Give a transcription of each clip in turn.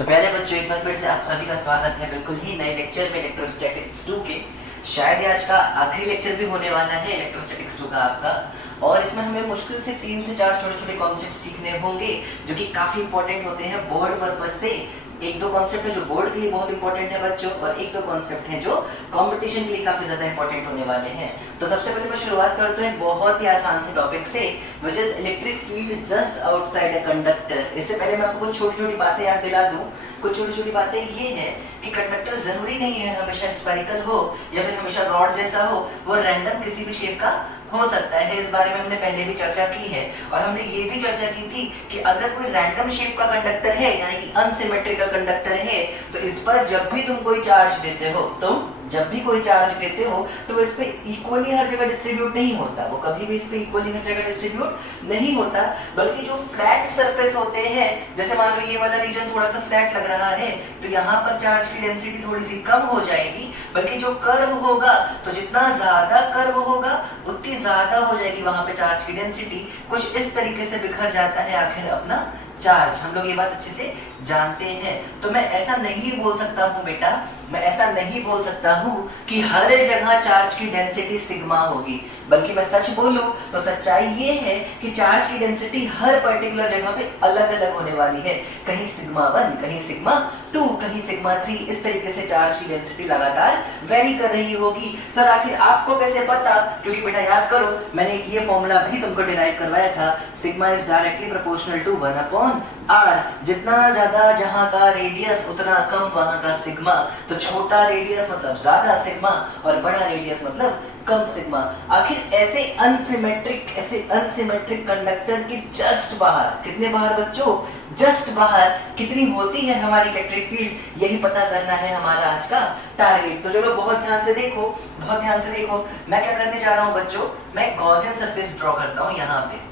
तो प्यारे बच्चों, एक बार फिर से आप सभी का स्वागत है बिल्कुल ही नए लेक्चर में इलेक्ट्रोस्टैटिक्स 2 के। शायद आज का आखिरी लेक्चर भी होने वाला है इलेक्ट्रोस्टैटिक्स 2 का आपका, और इसमें हमें मुश्किल से 3 से 4 छोटे छोटे कॉन्सेप्ट सीखने होंगे जो कि काफी इंपॉर्टेंट होते हैं बोर्ड पर्पस से। एक दो कॉन्सेप्ट है जो बोर्ड के लिए बहुत इंपॉर्टेंट है बच्चों, और एक दो कॉन्सेप्ट हैं जो कंपटीशन के लिए काफी ज्यादा इंपॉर्टेंट होने वाले हैं। तो सबसे पहले मैं शुरुआत करता हूँ बहुत ही आसान से टॉपिक से, which is electric field just outside a conductor. इससे पहले मैं आपको कुछ छोटी छोटी बातें याद दिला दूं। कुछ छोटी छोटी बातें ये हैं कि कंडक्टर जरूरी नहीं है हमेशा स्फेरिकल हो या फिर हमेशा रॉड जैसा हो, वो रैंडम किसी भी शेप का हो सकता है। इस बारे में हमने पहले भी चर्चा की है, और हमने ये भी चर्चा की थी कि अगर कोई रैंडम शेप का कंडक्टर है यानी कि अनसिमेट्रिकल कंडक्टर है, तो इस पर जब भी तुम कोई चार्ज देते हो तो वो इस पे इक्वली हर जगह डिस्ट्रीब्यूट नहीं होता। वो कभी भी इस पे इक्वली हर जगह डिस्ट्रीब्यूट नहीं होता, बल्कि जो फ्लैट सरफेस होते हैं, जैसे मान लो ये वाला रीजन थोड़ा सा फ्लैट लग रहा है तो यहाँ पर चार्ज की डेंसिटी थोड़ी सी कम हो जाएगी, बल्कि जो कर्व होगा तो जितना ज्यादा कर्व होगा उतनी ज्यादा हो जाएगी वहां पे चार्ज की डेंसिटी। कुछ इस तरीके से बिखर जाता है आखिर अपना चार्ज। हम लोग ये बात अच्छे से जानते हैं। तो मैं ऐसा नहीं बोल सकता हूँ बेटा, मैं ऐसा नहीं बोल सकता हूँ कि हर जगह चार्ज की डेंसिटी सिग्मा होगी, बल्कि मैं सच बोलूं तो सच्चाई ये है कि चार्ज की डेंसिटी हर पर्टिकुलर जगह पे अलग अलग होने वाली है। कहीं सिग्मा 1, कहीं सिग्मा 2, कहीं सिग्मा 3, इस तरीके से चार्ज की डेंसिटी लगातार वेरी कर रही होगी। सर आखिर आपको कैसे पता? क्योंकि बेटा याद करो, मैंने ये फॉर्मूला भी तुमको डिराइव करवाया था। Sigma is directly proportional to 1/r। जितना ज्यादा जहां का रेडियस उतना कम वहां का सिग्मा। तो छोटा रेडियस मतलब ज्यादा सिग्मा और बड़ा रेडियस मतलब कम सिग्मा। आखिर ऐसे अनसिमेट्रिक कंडक्टर के जस्ट बाहर, कितने बाहर बच्चों? जस्ट बाहर कितनी होती है हमारी इलेक्ट्रिक फील्ड, यही पता करना है हमारा आज का टारगेट। तो चलो बहुत ध्यान से देखो, बहुत ध्यान से देखो। मैं क्या करने जा रहा हूं बच्चों, मैं गॉसियन सरफेस ड्रॉ करता हूं। यहाँ पे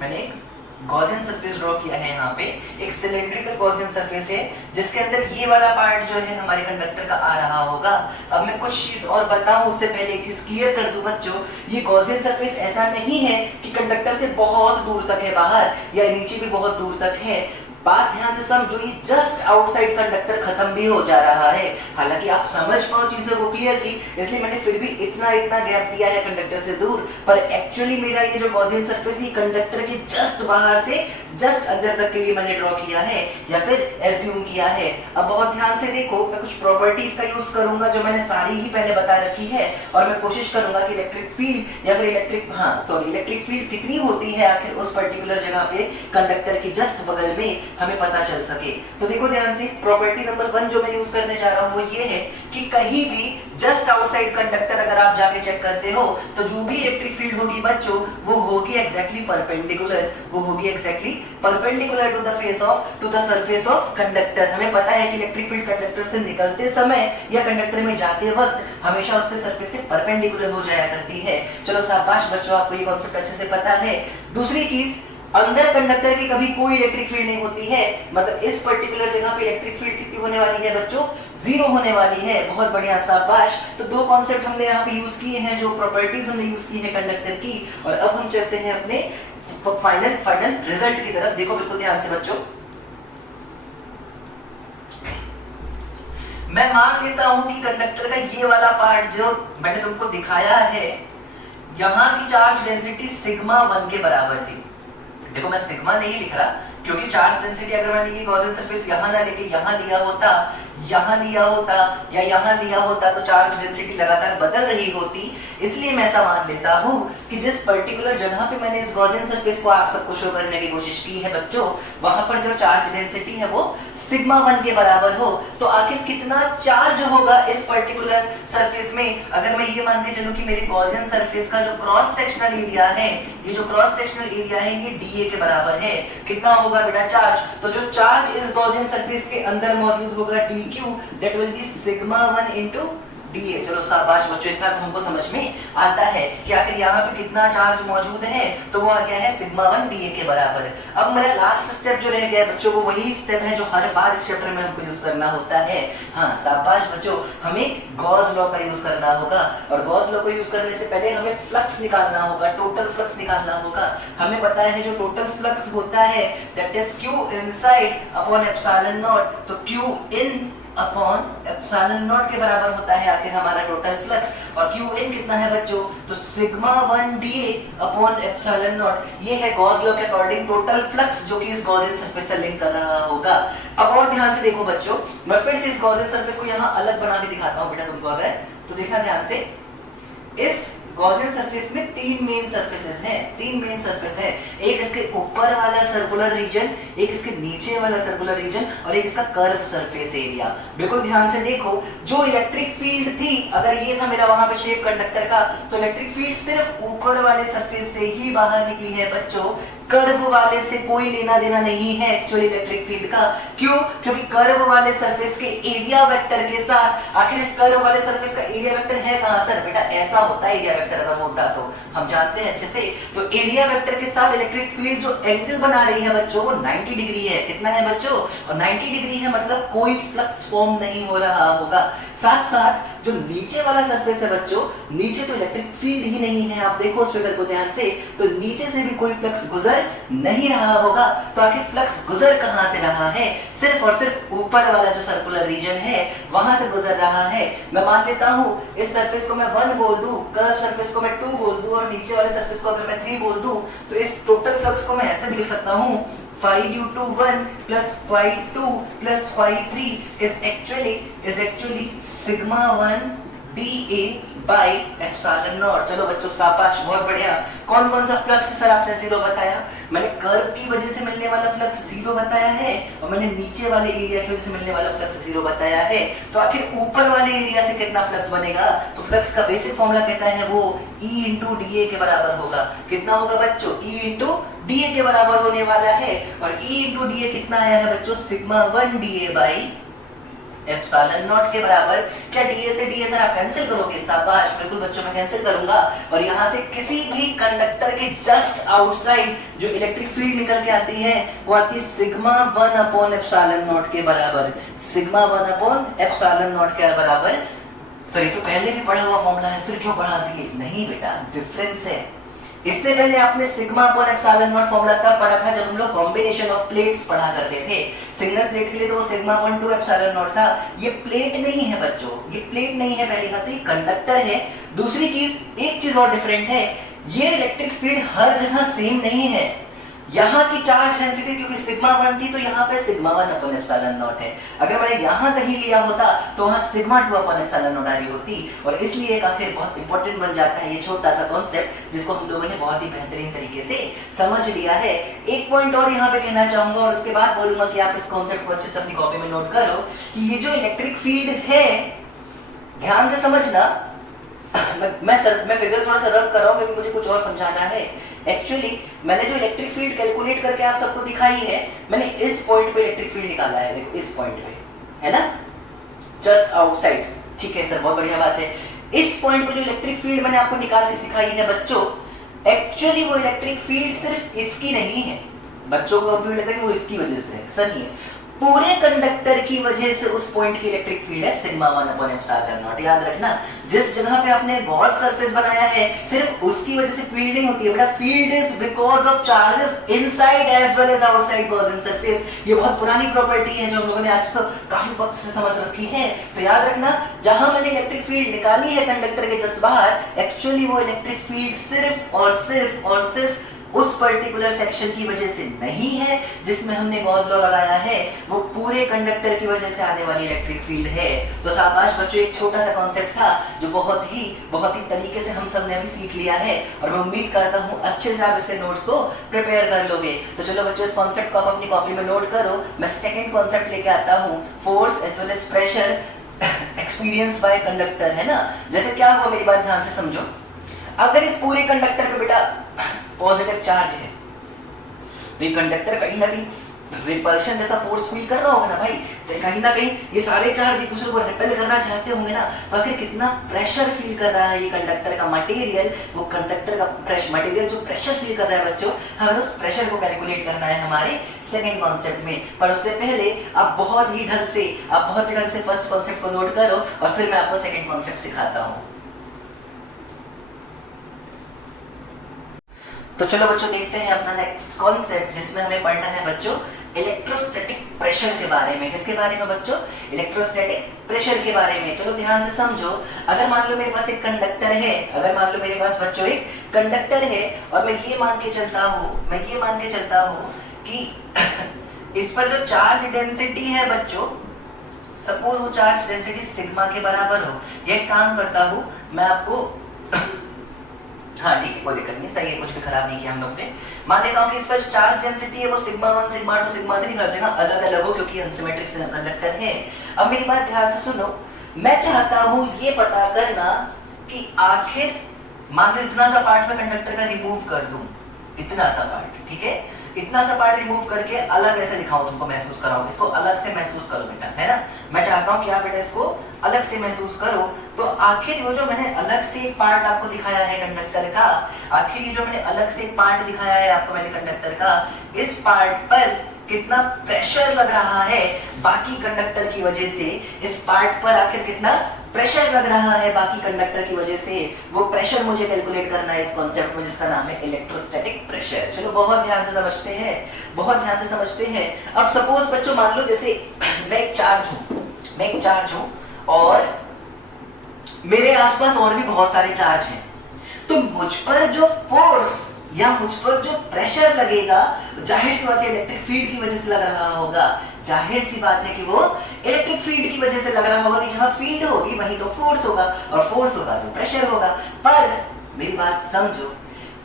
मैंने एक गॉसियन सरफेस ड्रॉ किया है। यहाँ पे एक सिलिंड्रिकल गॉसियन सरफेस है जिसके अंदर ये वाला पार्ट जो है हमारे कंडक्टर का आ रहा होगा। अब मैं कुछ चीज और बताऊं उससे पहले एक चीज क्लियर कर दूं बच्चों, ये गॉसियन सरफेस ऐसा नहीं है कि कंडक्टर से बहुत दूर तक है बाहर या नीचे भी बहुत दूर तक है। बात ध्यान से समझो, ये जस्ट आउटसाइड कंडक्टर खत्म भी हो जा रहा है। हालांकि आप समझ पाओ चीजों को क्लियरली, इसलिए मैंने फिर भी इतना गैप दिया है कंडक्टर से दूर, पर एक्चुअली मेरा ये जो गॉसियन सरफेस है कंडक्टर के जस्ट बाहर से जस्ट अंदर तक के लिए मैंने ड्रॉ किया है या फिर एज्यूम किया है। अब बहुत ध्यान से देखो, मैं कुछ प्रॉपर्टीज का यूज करूंगा जो मैंने सारी ही पहले बता रखी है, और मैं कोशिश करूंगा कि इलेक्ट्रिक फील्ड या फिर इलेक्ट्रिक फील्ड कितनी होती है आखिर उस पर्टिकुलर जगह पे कंडक्टर के जस्ट बगल में हमें पता चल सके। तो देखो ध्यान से, प्रॉपर्टी नंबर 1 जो मैं यूज करने जा रहा हूं वो ये है कि कहीं भी जस्ट आउटसाइड कंडक्टर अगर आप जाके चेक करते हो तो जो भी इलेक्ट्रिक फील्ड होगी बच्चों वो होगी एग्जैक्टली परपेंडिकुलर, वो होगी exactly perpendicular to the surface of conductor. हमें पता है कि इलेक्ट्रिक फील्ड कंडक्टर से निकलते समय या कंडक्टर में जाते वक्त हमेशा उसके सरफेस से परपेंडिकुलर हो जाया करती है। चलो शाबाश बच्चों, आपको ये कॉन्सेप्ट अच्छे से पता है। दूसरी चीज, अंदर कंडक्टर की कभी कोई इलेक्ट्रिक फील्ड नहीं होती है, मतलब इस पर्टिकुलर जगह पे इलेक्ट्रिक फील्ड कितनी होने वाली है बच्चों? 0 होने वाली है। बहुत बढ़िया, शाबाश। तो दो कॉन्सेप्ट हमने यहाँ पे यूज किए हैं, जो प्रॉपर्टीज हमने यूज की है कंडक्टर की, और अब हम चलते हैं अपने फाइनल रिजल्ट की तरफ। देखो बिल्कुल ध्यान से बच्चों, मैं मान लेता हूं कि कंडक्टर का ये वाला पार्ट जो मैंने तुमको दिखाया है, यहाँ की चार्ज डेंसिटी सिग्मा 1 के बराबर थी। देखो मैं सिग्मा नहीं लिख रहा क्योंकि चार्ज डेंसिटी अगर मैंने ये गॉसियन सरफेस यहाँ ना लेके यहाँ लिया होता या यहाँ लिया होता तो चार्ज डेंसिटी लगातार बदल रही होती। इसलिए मैं ऐसा मान लेता हूँ कि जिस पर्टिकुलर जगह पे मैंने इस गॉसियन सरफेस को आप सबको शो करने की कोशिश की है बच्चों, वहां पर जो चार्ज डेंसिटी है वो सिग्मा 1 के बराबर हो। तो आखिर कितना चार्ज होगा इस पर्टिकुलर सरफेस में? अगर मैं ये मान के चलूं कि मेरे गॉसियन सरफेस का जो क्रॉस सेक्शनल एरिया है, ये जो क्रॉस सेक्शनल एरिया है ये dA के बराबर है। कितना होगा बेटा? चार्ज। तो जो चार्ज इस गॉसियन सरफेस के अंदर मौजूद होगा dq, that will be sigma 1 into DA. चलो शाबाश बच्चों, इतना तो हमको समझ में आता है कि आखिर यहाँ पे कितना चार्ज मौजूद है, तो वो आ गया है सिग्मा 1 डीए के बराबर। अब मेरा लास्ट स्टेप जो रह गया बच्चों, वो वही स्टेप है जो हर बार इस चैप्टर में हमको यूज करना होता है। हाँ शाबाश बच्चों, हमें गॉस लॉ का यूज करना होगा, और गॉस लॉ को यूज करने से पहले हमें फ्लक्स निकालना होगा, टोटल फ्लक्स निकालना होगा। हमें पता है जो टोटल फ्लक्स होता है that is Q inside upon epsilon naught, तो Q in upon epsilon naught के बराबर होता है आखिर हमारा टोटल फ्लक्स। और क्यू इन कितना है बच्चों, तो sigma 1 DA upon epsilon naught, ये है गॉस लॉ के अकॉर्डिंग टोटल फ्लक्स जो कि इस गॉसियन सरफेस से लिंक कर रहा होगा। अब और ध्यान से देखो बच्चों, मैं फिर से इस गॉसियन सरफेस को यहाँ अलग बना के दिखाता हूँ बेटा तुमको, अगर तो देखना ध्यान से, इस गॉसियन सरफेस में तीन मेन सरफेसेस हैं, तीन मेन सरफेस है। एक इसके ऊपर वाला सर्कुलर रीजन, एक इसके नीचे वाला सर्कुलर रीजन, और एक इसका कर्व सरफेस एरिया। बिल्कुल ध्यान से देखो, जो इलेक्ट्रिक फील्ड थी, अगर ये था मेरा वहां पे शेप कंडक्टर का, तो इलेक्ट्रिक फील्ड सिर्फ ऊपर वाले सरफेस से ही बाहर निकली है बच्चों, कर्व वाले से कोई लेना देना नहीं है एक्चुअली इलेक्ट्रिक फील्ड का। क्यों? क्योंकि कर्व वाले सरफेस के एरिया वेक्टर के साथ, आखिर इस कर्व वाले सरफेस का एरिया वेक्टर है कहां सर? बेटा ऐसा होता है एरिया वेक्टर अगर होता तो हम जानते हैं अच्छे से। तो एरिया वेक्टर के साथ इलेक्ट्रिक फील्ड जो एंगल बना रही है बच्चों, वो 90 डिग्री है। कितना है बच्चों? और 90 डिग्री है, मतलब कोई फ्लक्स फॉर्म नहीं हो रहा होगा। साथ साथ जो नीचे वाला सरफेस है बच्चों, नीचे तो इलेक्ट्रिक फील्ड ही नहीं है, आप देखो उस फिगर को ध्यान से, तो नीचे से भी कोई फ्लक्स गुजर नहीं रहा होगा। तो आखिर फ्लक्स गुजर कहां से रहा है? सिर्फ और सिर्फ ऊपर वाला जो सर्कुलर रीजन है वहां से गुजर रहा है। मैं मान लेता हूं इस सरफेस को मैं 1 बोल दूं, कर्व सरफेस को मैं 2 बोल दूं, और नीचे वाले सरफेस को अगर मैं 3 बोल दूं, तो इस टोटल फ्लक्स को मैं ऐसे भी लिख सकता हूं, phi due to 1 plus phi 2 plus phi 3 is actually sigma 1 dA by epsilon naught। चलो बच्चों शाबाश, बहुत बढ़िया। कौन कौन सा फ्लक्स है सर आपने जीरो बताया? मैंने कर्व की वजह से मिलने वाला फ्लक्स जीरो बताया है, और मैंने नीचे वाले एरिया की वजह से मिलने वाला फ्लक्स जीरो बताया है। तो आखिर ऊपर वाले एरिया से कितना फ्लक्स बनेगा? तो फ्लक्स का बेसिक फॉर्मूला कहता है वो E into dA के बराबर होगा। कितना होगा बच्चों? E into dA के बराबर होने वाला है। और E into dA कितना आया है बच्चों? Sigma 1 dA by epsilon naught के बराबर। क्या डीए से डीए सर आप कैंसिल करोगे? शाबाश, बिल्कुल बच्चों मैं कैंसिल करूंगा। और यहाँ से किसी भी कंडक्टर के जस्ट आउटसाइड जो इलेक्ट्रिक फील्ड निकल के आती है वो आती है सिग्मा 1 अपॉन एप्सिलॉन नॉट के बराबर। सिग्मा 1 अपॉन एप्सिलॉन नॉट के बराबर। सर ये तो पहले भी पढ़ा हुआ फॉर्मूला है, फिर क्यों पढ़ा दिए? नहीं बेटा, डिफरेंस है। इससे पहले आपने sigma upon epsilon not formula कब पढ़ा था? जब हम लोग कॉम्बिनेशन ऑफ प्लेट्स पढ़ा करते थे। सिंगल प्लेट के लिए तो वो सिग्मा अपॉन 2 एप्सिलॉन नॉट था। ये प्लेट नहीं है बच्चों, ये प्लेट नहीं है पहली बात तो, ये कंडक्टर है। दूसरी चीज, एक चीज और डिफरेंट है, ये इलेक्ट्रिक फील्ड हर जगह सेम नहीं है। यहाँ की चार्ज डेंसिटी क्योंकि सिग्मा 1 थी, तो यहाँ पे सिग्मा 1 अपॉन एप्सिलॉन नॉट है। अगर मैंने यहाँ कहीं लिया होता तो वहाँ सिग्मा 2 अपॉन एप्सिलॉन नॉट आ रही होती। और इसलिए एक आखिर बहुत इंपॉर्टेंट बन जाता है ये छोटा सा कॉन्सेप्ट, जिसको हम लोगों ने बहुत ही बेहतरीन तरीके से समझ लिया है। एक पॉइंट और यहाँ पे कहना चाहूंगा, और उसके बाद बोलूंगा कि आप इस कॉन्सेप्ट को अच्छे से अपनी कॉपी में नोट करो कि ये जो इलेक्ट्रिक फील्ड है, ध्यान से समझना, मैं फिगर थोड़ा सा रब कर रहा हूँ क्योंकि मुझे कुछ और समझाना है। एक्चुअली मैंने जो इलेक्ट्रिक फील्ड कैलकुलेट करके आप सबको दिखाई है, मैंने इस पॉइंट पे इलेक्ट्रिक फील्ड निकाला है। देखो इस पॉइंट पे है ना, जस्ट आउटसाइड। ठीक है सर, बहुत बढ़िया बात है। इस पॉइंट पे जो इलेक्ट्रिक फील्ड मैंने आपको निकाल के सिखाई है बच्चों, एक्चुअली वो इलेक्ट्रिक फील्ड सिर्फ इसकी नहीं है। बच्चों को अभी लगता है कि वो इसकी वजह से है, ऐसा नहीं है। पूरे कंडक्टर की वजह से उस पॉइंट की इलेक्ट्रिक फील्ड है सिग्मा 1 अपॉन एप्सिलॉन नॉट। याद रखना, जिस जगह पे आपने गॉस सरफेस बनाया है सिर्फ उसकी वजह से फील्ड नहीं होती है बेटा। Field is because of charges inside as well as outside Gaussian surface. ये बहुत पुरानी प्रॉपर्टी है जो हम लोगों ने आज तो काफी वक्त से समझ रखी है। तो याद रखना, जहां मैंने इलेक्ट्रिक फील्ड निकाली है कंडक्टर के जस्ट बाहर, एक्चुअली वो इलेक्ट्रिक फील्ड सिर्फ और सिर्फ उस पर्टिकुलर सेक्शन की वजह से नहीं है जिसमें हमने गॉस लॉ लगाया है, वो पूरे कंडक्टर की वजह से आने वाली इलेक्ट्रिक फील्ड है। तो शाबाश बच्चों, एक छोटा सा कॉन्सेप्ट था जो बहुत ही तरीके से हम सब ने अभी सीख लिया है, और मैं उम्मीद करता हूँ अच्छे से आप इसके नोट्स को प्रिपेयर कर लोगे। तो चलो बच्चों, इस कॉन्सेप्ट को आप अपनी कॉपी में नोट करो। मैं सेकेंड कॉन्सेप्ट लेके आता हूँ, force as well as pressure experience by conductor, है ना। जैसे क्या हुआ, मेरी बात ध्यान से समझो। अगर इस पूरे कंडक्टर पे बेटा पॉजिटिव चार्ज है, तो ये कंडक्टर कहीं ना कहीं रिपल्शन जैसा फोर्स फील कर रहा होगा ना भाई, कहीं ना कहीं ये सारे चार्ज एक दूसरे को रिपेल करना चाहते होंगे ना, तो आखिर कितना प्रेशर फील कर रहा है ये कंडक्टर का मटेरियल, वो कंडक्टर का मटेरियल जो प्रेशर फील कर रहा है बच्चों, हमें उस प्रेशर को कैलकुलेट करना है हमारे सेकेंड कॉन्सेप्ट में। पर उससे पहले आप बहुत ही ढंग से फर्स्ट कॉन्सेप्ट को नोट करो और फिर मैं आपको सेकेंड कॉन्सेप्ट सिखाता हूँ। तो चलो बच्चों देखते हैं अपना नेक्स्ट कॉन्सेप्ट, जिसमें हमें पढ़ना है बच्चों इलेक्ट्रोस्टैटिक प्रेशर के बारे में। किसके बारे में बच्चों? इलेक्ट्रोस्टैटिक प्रेशर के बारे में। चलो ध्यान से समझो, अगर मान लो मेरे पास एक कंडक्टर है, अगर मान लो मेरे पास बच्चों एक कंडक्टर है और मैं ये मान के चलता हूँ कि इस पर जो चार्ज डेंसिटी है बच्चों, सपोज वो चार्ज डेंसिटी सिग्मा के बराबर हो। ये काम करता हूँ मैं आपको हाँ ठीक है, कोई दिक्कत नहीं, सही है, कुछ भी खराब नहीं किया हम लोग ने। मान लेता हूँ कि इस पर जो चार्ज डेंसिटी है वो सिग्मा 1 सिग्मा 2 सिग्मा 3 हर जगह अलग अलग हो, क्योंकि अनसिमेट्रिक कंडक्टर है। अब मेरी बात ध्यान से सुनो, मैं चाहता हूँ ये पता करना कि आखिर मान लो इतना सा पार्ट में कंडक्टर का रिमूव कर दूं, इतना सा पार्ट, ठीक है, इतना सा पार्ट रिमूव करके अलग ऐसे दिखाऊं, तुमको महसूस कराऊं, इसको अलग से महसूस करो बेटा, है ना। मैं चाहता हूं कि आप बेटा इसको अलग से महसूस करो। तो आखिर वो जो मैंने अलग से एक पार्ट आपको दिखाया है कंडक्टर का, आखिर ये जो मैंने अलग से एक पार्ट दिखाया है आपको मैंने कंडक्टर का, इस पार्ट पर कितना प्रेशर लग रहा है बाकी कंडक्टर की वजह से, इस पार्ट पर आखिर कितना प्रेशर लग रहा है बाकी कंडक्टर की वजह से, वो प्रेशर मुझे कैलकुलेट करना है इस कॉन्सेप्ट में, जिसका नाम है इलेक्ट्रोस्टैटिक प्रेशर। चलो बहुत ध्यान से समझते हैं। अब सपोज बच्चों मान लो जैसे मैं एक चार्ज हूं और मेरे आसपास और भी बहुत सारे चार्ज हैं, तो मुझ पर जो फोर्स या मुझ पर जो प्रेशर लगेगा, जाहिर सी बात है इलेक्ट्रिक फील्ड की वजह से लग रहा होगा। जाहिर सी बात है कि वो इलेक्ट्रिक फील्ड की वजह से लग रहा होगा, कि जहां फील्ड होगी वहीं तो फोर्स होगा, और फोर्स होगा तो प्रेशर होगा। पर मेरी बात समझो,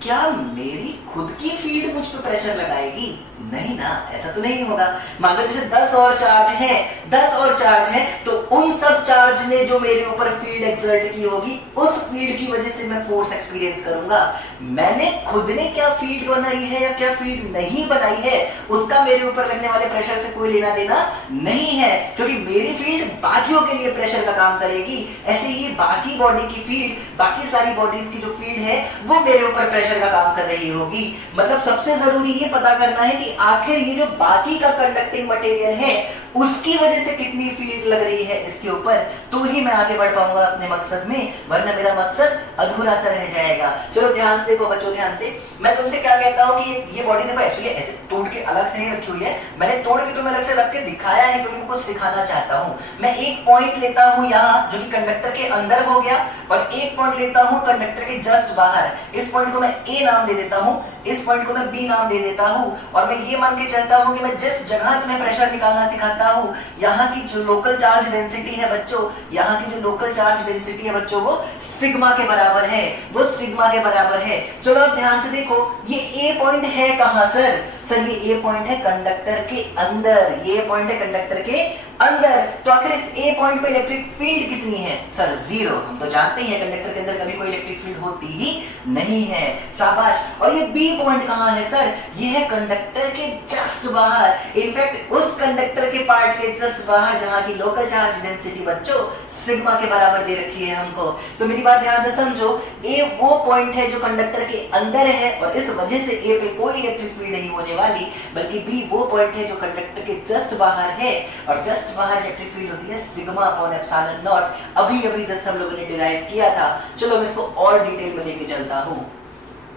क्या मेरी खुद की फील्ड मुझ पर प्रेशर लगाएगी? नहीं ना, ऐसा तो नहीं होगा। मान लो जैसे 10 और चार्ज हैं, तो उन सब चार्ज ने जो मेरे ऊपर फील्ड एक्सर्ट की होगी, उस फील्ड की वजह से मैं फोर्स एक्सपीरियंस करूंगा। मैंने खुद ने क्या फील्ड बनाई है या क्या फील्ड नहीं बनाई है, उसका मेरे ऊपर लगने वाले प्रेशर से कोई लेना देना नहीं है, क्योंकि मेरी फील्ड बाकियों के लिए प्रेशर का काम करेगी। ऐसे ही बाकी बॉडी की फील्ड, बाकी सारी बॉडीज की जो फील्ड है वो मेरे ऊपर प्रेशर का काम कर रही होगी। मतलब सबसे जरूरी ये पता करना है कि आखिर ये जो बाकी का कंडक्टिंग मटेरियल है उसकी वजह से कितनी फील्ड लग रही है इसके ऊपर, तो ही मैं आगे बढ़ पाऊंगा अपने मकसद में, वरना मेरा मकसद अधूरा सा रह जाएगा। चलो ध्यान से देखो बच्चों, ध्यान से। मैं तुमसे क्या कहता हूँ कि ये बॉडी देखो, एक्चुअली ऐसे तोड़ के अलग से नहीं रखी हुई है, मैंने तोड़ के तुम्हें अलग से रख के दिखाया है क्योंकि मैं कुछ सिखाना चाहता हूँ। मैं एक पॉइंट लेता हूँ यहाँ जो कि कंडक्टर के अंदर हो गया, और एक पॉइंट लेता हूँ कंडक्टर के जस्ट बाहर। इस पॉइंट को मैं ए नाम दे देता हूँ, इस पॉइंट को मैं बी नाम दे देता हूँ, और मैं ये मान के चलता हूँ कि मैं जिस जगह तुम्हें प्रेशर निकालना सिखाता हूँ, यहाँ की जो लोकल चार्ज डेंसिटी है बच्चों, यहाँ की जो लोकल चार्ज डेंसिटी है बच्चों, वो सिग्मा के बराबर है, वो सिग्मा के बराबर है। चलो अब ध्यान से देखो, ये ए पॉइंट है कहां सर? सर ये ए पॉइंट है कंडक्टर के अंदर, ये पॉइंट है कंडक्टर के अंदर। तो आखिर इस ए पॉइंट पे इलेक्ट्रिक फील्ड कितनी है सर? 0। हम तो जानते हैं कंडक्टर के अंदर कभी कोई इलेक्ट्रिक फील्ड होती ही नहीं है, शाबाश। और ये बी पॉइंट कहां है सर? ये है कंडक्टर के जस्ट बाहर, इनफैक्ट उस कंडक्टर के पार्ट के जस्ट बाहर जहां की लोकल चार्ज डेंसिटी बच्चों सिग्मा के बराबर दे रखी है हमको। तो मेरी बात ध्यान से समझो, ए वो पॉइंट है जो कंडक्टर के अंदर है और इस वजह से ए पे कोई इलेक्ट्रिक फील्ड नहीं होने वाली, बल्कि बी वो पॉइंट है जो कंडक्टर के जस्ट बाहर है, और जस्ट बाहर इलेक्ट्रिक फील्ड होती है सिग्मा अपॉन एप्सिलॉन नॉट। अभी अभी जस्ट हम लोगों ने डिराइव किया था। चलो मैं इसको और डिटेल में लेके चलता हूं।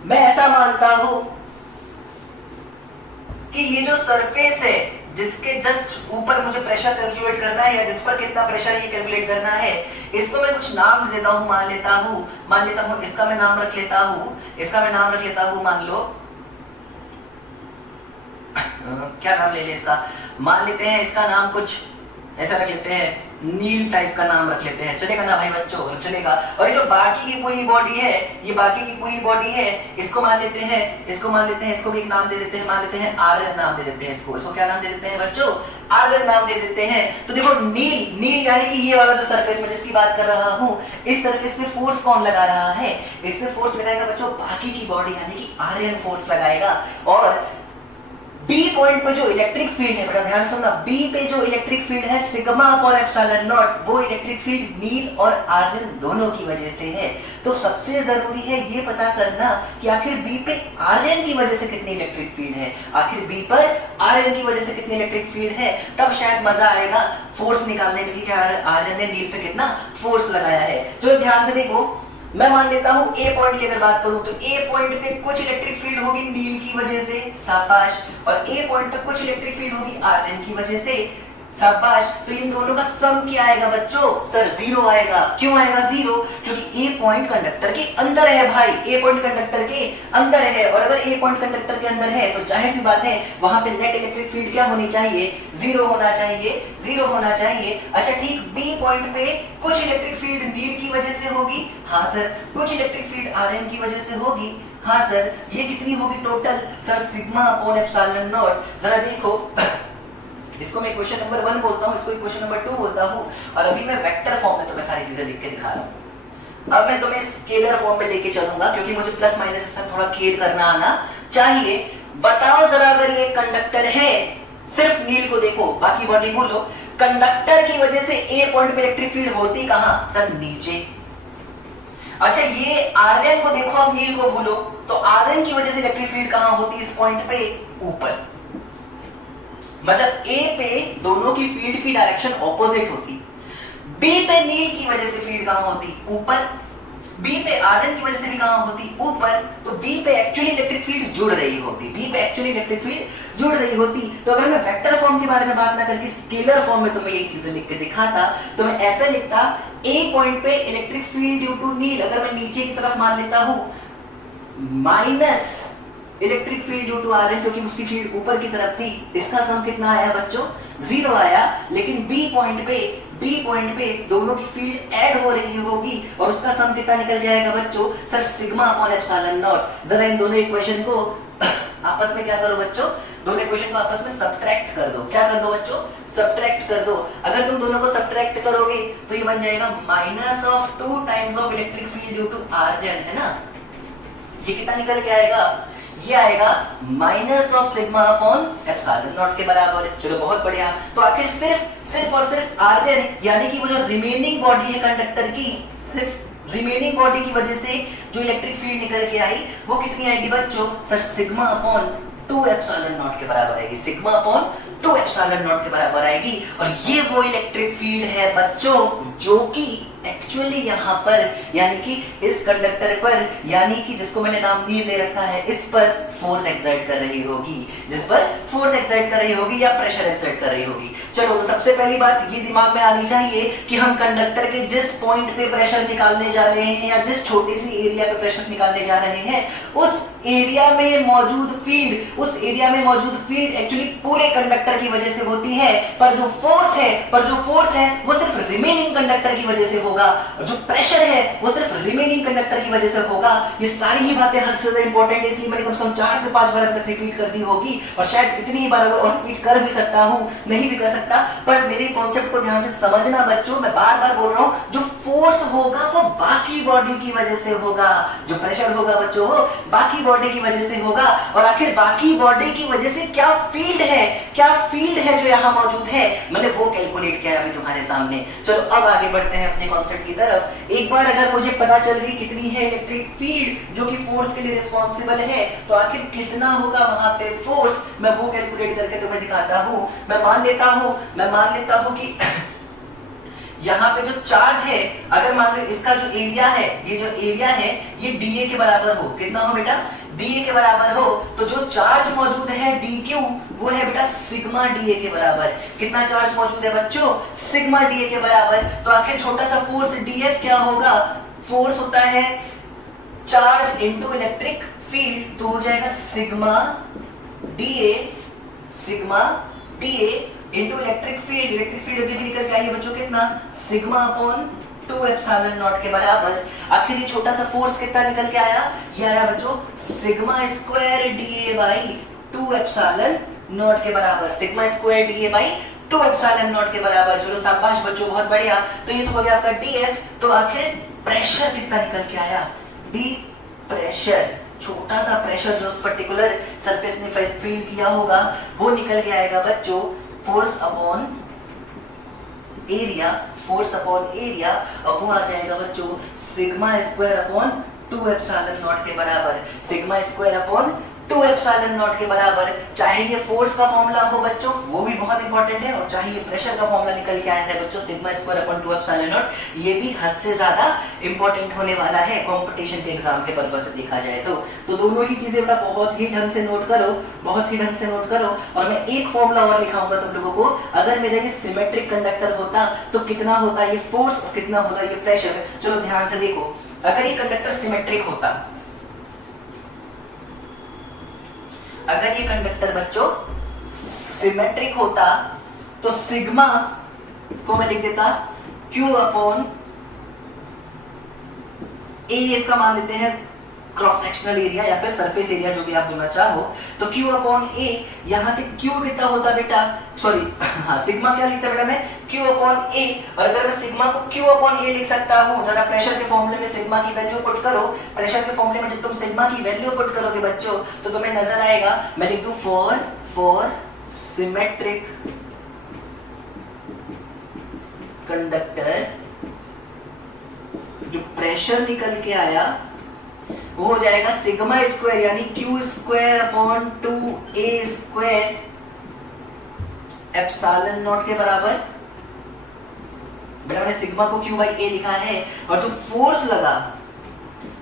मैं ऐसा मानता हूं कि ये जो सरफेस है जिसके जस्ट ऊपर मुझे प्रेशर कैलकुलेट करना है, या जिस पर कितना प्रेशर ये कैलकुलेट करना है, इसको मैं कुछ नाम देता हूं, मान लेता हूं इसका मैं नाम रख लेता हूं, मान लो क्या नाम ले ले इसका, मान लेते हैं इसका नाम कुछ ऐसा रख लेते हैं, नील टाइप का नाम रख लेते हैं, चलेगा ना भाई बच्चों? चलेगा। और ये जो बाकी की पूरी बॉडी है, ये बाकी की पूरी बॉडी है, इसको मान लेते हैं, इसको भी एक नाम दे देते हैं, मान लेते हैं आर्गन नाम दे देते हैं इसको क्या नाम दे देते हैं बच्चों? आर्गन नाम दे देते हैं। तो देखो नील यानी कि ये वाला जो सरफेस में जिसकी बात कर रहा हूं, इस सरफेस पे फोर्स कौन लगा रहा है? इसमें फोर्स लगाएगा बच्चों बाकी की बॉडी, यानी कि आर्यन फोर्स लगाएगा। और बी पॉइंट पे जो इलेक्ट्रिक फील्ड है, बेटा ध्यान सुनना, बी पे जो इलेक्ट्रिक फील्ड है सिग्मा अपॉन एप्सिलॉन नॉट, वो इलेक्ट्रिक फील्ड नील और आर्यन दोनों की वजह से है। तो सबसे जरूरी है ये पता करना कि आखिर बी पे आर्यन की वजह से कितनी इलेक्ट्रिक फील्ड है, आखिर बी पर आर्यन की वजह से कितनी इलेक्ट्रिक फील्ड है, तब शायद मजा आएगा फोर्स निकालने में कि आर्यन ने नील पे कितना फोर्स लगाया है। चलो ध्यान से देखो, मैं मान लेता हूं ए पॉइंट की अगर बात करूं तो ए पॉइंट पे कुछ इलेक्ट्रिक फील्ड होगी नील की वजह से, शाबाश, और ए पॉइंट पे कुछ इलेक्ट्रिक फील्ड होगी आर्यन की वजह से, शाबाश। तो इन दोनों का सम क्या आएगा बच्चों? सर जीरो आएगा। क्यों आएगा जीरो? क्योंकि ए पॉइंट कंडक्टर के अंदर है भाई, ए पॉइंट कंडक्टर के अंदर है, और अगर ए पॉइंट कंडक्टर के अंदर है तो जाहिर सी बात है वहां पे नेट इलेक्ट्रिक फील्ड क्या होनी चाहिए? जीरो होना चाहिए, जीरो होना चाहिए। अच्छा ठीक, बी पॉइंट पे कुछ इलेक्ट्रिक फील्ड नील की वजह से होगी, हाँ सर, कुछ इलेक्ट्रिक फील्ड आर्यन की वजह से होगी, हाँ सर। ये कितनी होगी total? Sir sigma upon epsilon not. जरा देखो, इसको मैं इक्वेशन नंबर 1 बोलता हूँ, इसको इक्वेशन नंबर 2 बोलता हूँ, और अभी मैं वेक्टर फॉर्म में तुम्हें सारी चीजें लिख के दिखा रहा हूँ। अब मैं तुम्हें स्केलर फॉर्म में लेके चलूंगा क्योंकि मुझे प्लस माइनस के साथ थोड़ा खेल करना आना चाहिए। बताओ जरा, अगर ये कंडक्टर है, सिर्फ नील को देखो, बाकी बॉडी भूलो, कंडक्टर की वजह से ए पॉइंट पे इलेक्ट्रिक फील्ड होती कहां? सर नीचे। अच्छा ये आर्यन को देखो, अब नील को भूलो, तो आर्यन की वजह से इलेक्ट्रिक फील्ड कहां होती? इस पॉइंट पे ऊपर। मतलब ए पे दोनों की फील्ड की डायरेक्शन ऑपोजिट होती, बी पे नील की वजह से फील्ड कहां होती? ऊपर, बी पे आर्यन की वजह से भी कहां होती? ऊपर। तो बी पे एक्चुअली इलेक्ट्रिक फील्ड जुड़ रही होती, बी पे एक्चुअली इलेक्ट्रिक फील्ड जुड़ रही होती। तो अगर मैं वेक्टर फॉर्म के बारे में बात ना करके स्केलर फॉर्म में तुम्हें ये चीजें लिख के दिखाता तो मैं ऐसा लिखता, ए पॉइंट पे electric field due to Neel, अगर मैं नीचे की तरफ मान लेता हूं minus electric field due to Aryan, क्योंकि उसकी फील्ड ऊपर की तरफ थी, इसका सम कितना आया बच्चों? जीरो आया। लेकिन बी पॉइंट पे दोनों की फील्ड ऐड हो रही होगी और उसका सम कितना निकल जाएगा बच्चों? Sir sigma upon epsilon not. जरा इन दोनों इक्वेशन को आपस में क्या करो बच्चों? दोनों इक्वेशन को आपस में सब्ट्रैक्ट कर दो। क्या कर दो बच्चों? सब्ट्रैक्ट कर दो। अगर तुम दोनों को सब्ट्रैक्ट करोगे तो ये बन जाएगा minus of 2 times of electric field due to आर्यन, है ना? ये कितना निकल के आएगा? ये आएगा minus of sigma upon epsilon naught के बराबर। चलो बहुत बढ़िया। तो आखिर सिर्फ और सिर्फ आर्यन, यानी कि वो जो रिमेनिंग बॉडी है कंडक्टर की, सिर्फ रिमेनिंग बॉडी की वजह से जो इलेक्ट्रिक फील्ड निकल के आई वो कितनी आएगी बच्चों? Sir sigma upon 2 epsilon naught के बराबर आएगी, सिग्मा अपॉन 2 एप्सिलॉन नॉट के बराबर आएगी। और ये वो इलेक्ट्रिक फील्ड है बच्चों जो कि एक्चुअली यहाँ पर, यानी कि इस कंडक्टर पर, यानी कि जिसको मैंने नाम नील दे रखा है, इस पर फोर्स एक्सर्ट कर रही होगी, जिस पर फोर्स एक्सर्ट कर रही होगी या प्रेशर एक्सर्ट कर रही होगी। चलो तो सबसे पहली बात ये दिमाग में आनी चाहिए कि हम कंडक्टर के जिस पॉइंट पे प्रेशर निकालने जा रहे हैं या जिस छोटी सी एरिया पे प्रेशर निकालने जा रहे हैं, उस एरिया में मौजूद फील्ड एक्चुअली पूरे कंडक्टर की वजह से होती है, पर जो फोर्स है वो सिर्फ रिमेनिंग कंडक्टर की वजह से होगा, और जो प्रेशर है वो सिर्फ रिमेनिंग कंडक्टर की वजह से होगा। ये सारी ही बातें हद से ज्यादा इंपॉर्टेंट है, इसलिए मैंने कम से कम 4 से 5 बार तक रिपीट कर दी होगी, और शायद इतनी ही बार और रिपीट कर भी सकता हूं, नहीं भी कर सकता, पर मेरे कॉन्सेप्ट को ध्यान से समझना बच्चों। मैं बार बार बोल रहा हूं, जो फोर्स होगा वो बाकी बॉडी की वजह से होगा, जो प्रेशर होगा बच्चों वो बाकी बॉडी की वजह से होगा। और आखिर बाकी बॉडी की वजह से क्या फील्ड है जो यहाँ मौजूद है, मैंने वो कैलकुलेट किया अभी तुम्हारे सामने। चलो अब आगे बढ़ते हैं अपने कॉन्सेप्ट की तरफ। एक बार अगर मुझे पता चल गई कितनी है इलेक्ट्रिक फील्ड जो कि फोर्स के लिए रिस्पॉन्सिबल है, तो आखिर कितना होगा वहां पे फोर्स, मैं वो कैलकुलेट करके तुम्हें दिखाता हूं। मैं मान लेता हूं कि यहाँ पे जो चार्ज है, अगर मान लो इसका जो एरिया है, ये डीए के बराबर हो, कितना हो बेटा? डीए के बराबर हो, तो जो चार्ज मौजूद है डीक्यू वो है बेटा सिग्मा डीए के बराबर। कितना चार्ज मौजूद है बच्चों? सिग्मा डीए के बराबर। तो आखिर छोटा सा फोर्स डीएफ क्या होगा? फोर्स होता है चार्ज इनटू इलेक्ट्रिक फील्ड, तो हो जाएगा sigma DA into electric field अभी भी निकल के आई है बच्चों, कितना? सिग्मा अपॉन 2 एप्सिलॉन नॉट के बराबर। आखिर ये छोटा सा फोर्स कितना निकल के आया? ये आया बच्चों sigma square DA by 2 epsilon naught के बराबर, sigma square DA by 2 epsilon naught के बराबर। चलो शाबाश बच्चों, बहुत बढ़िया। तो ये तो हो गया आपका डीएफ। तो आखिर प्रेशर कितना निकल के आया? डी प्रेशर छोटा सा प्रेशर जो उस पर्टिकुलर सरफेस ने फील किया होगा वो निकल के आएगा बच्चों फोर्स अपॉन एरिया, और वो आ जाएगा बच्चों sigma square upon 2 epsilon naught के बराबर, sigma square upon 2 epsilon naught के बराबर। चाहे ये फोर्स का फॉर्मूला हो बच्चों वो भी बहुत इंपॉर्टेंट है, और चाहे ये प्रेशर का फॉर्मूला निकल के आया है बच्चों sigma square upon 2 epsilon naught, ये भी हद से ज्यादा इंपॉर्टेंट होने वाला है कंपटीशन के एग्जाम के पर्पस से देखा जाए तो दोनों ही चीजें बेटा बहुत ही ढंग से नोट करो। और मैं एक फॉर्मूला और लिखाऊंगा तुम लोगों को, अगर मेरा ये सिमेट्रिक कंडक्टर होता तो कितना होता ये फोर्स और कितना होता ये प्रेशर। चलो ध्यान से देखो, अगर ये कंडक्टर सिमेट्रिक होता, अगर ये कंडक्टर बच्चों सिमेट्रिक होता तो सिग्मा को मैं लिख देता Q अपॉन ए, इसका मान लेते हैं क्रॉस सेक्शनल एरिया या फिर सरफेस एरिया जो भी आप बोलना चाहो, तो Q अपॉन ए, यहां से Q कितना होता बेटा, सॉरी हाँ सिग्मा क्या लिखता बेटा मैं Q अपॉन ए, और अगर मैं सिग्मा को Q अपॉन ए लिख सकता हूं, जरा प्रेशर के फॉर्मूले में सिग्मा की वैल्यू पुट करो, प्रेशर के फॉर्मूले में जब तुम सिग्मा की वैल्यू पुट करोगे बच्चों तो तुम्हें नजर आएगा, मैं लिख दूं फॉर सिमेट्रिक कंडक्टर जो प्रेशर निकल के आया वो हो जाएगा सिग्मा स्क्वायर यानी Q square upon 2a square epsilon naught के बराबर। बेटा मैंने सिग्मा को Q बाई a लिखा है, और जो फोर्स लगा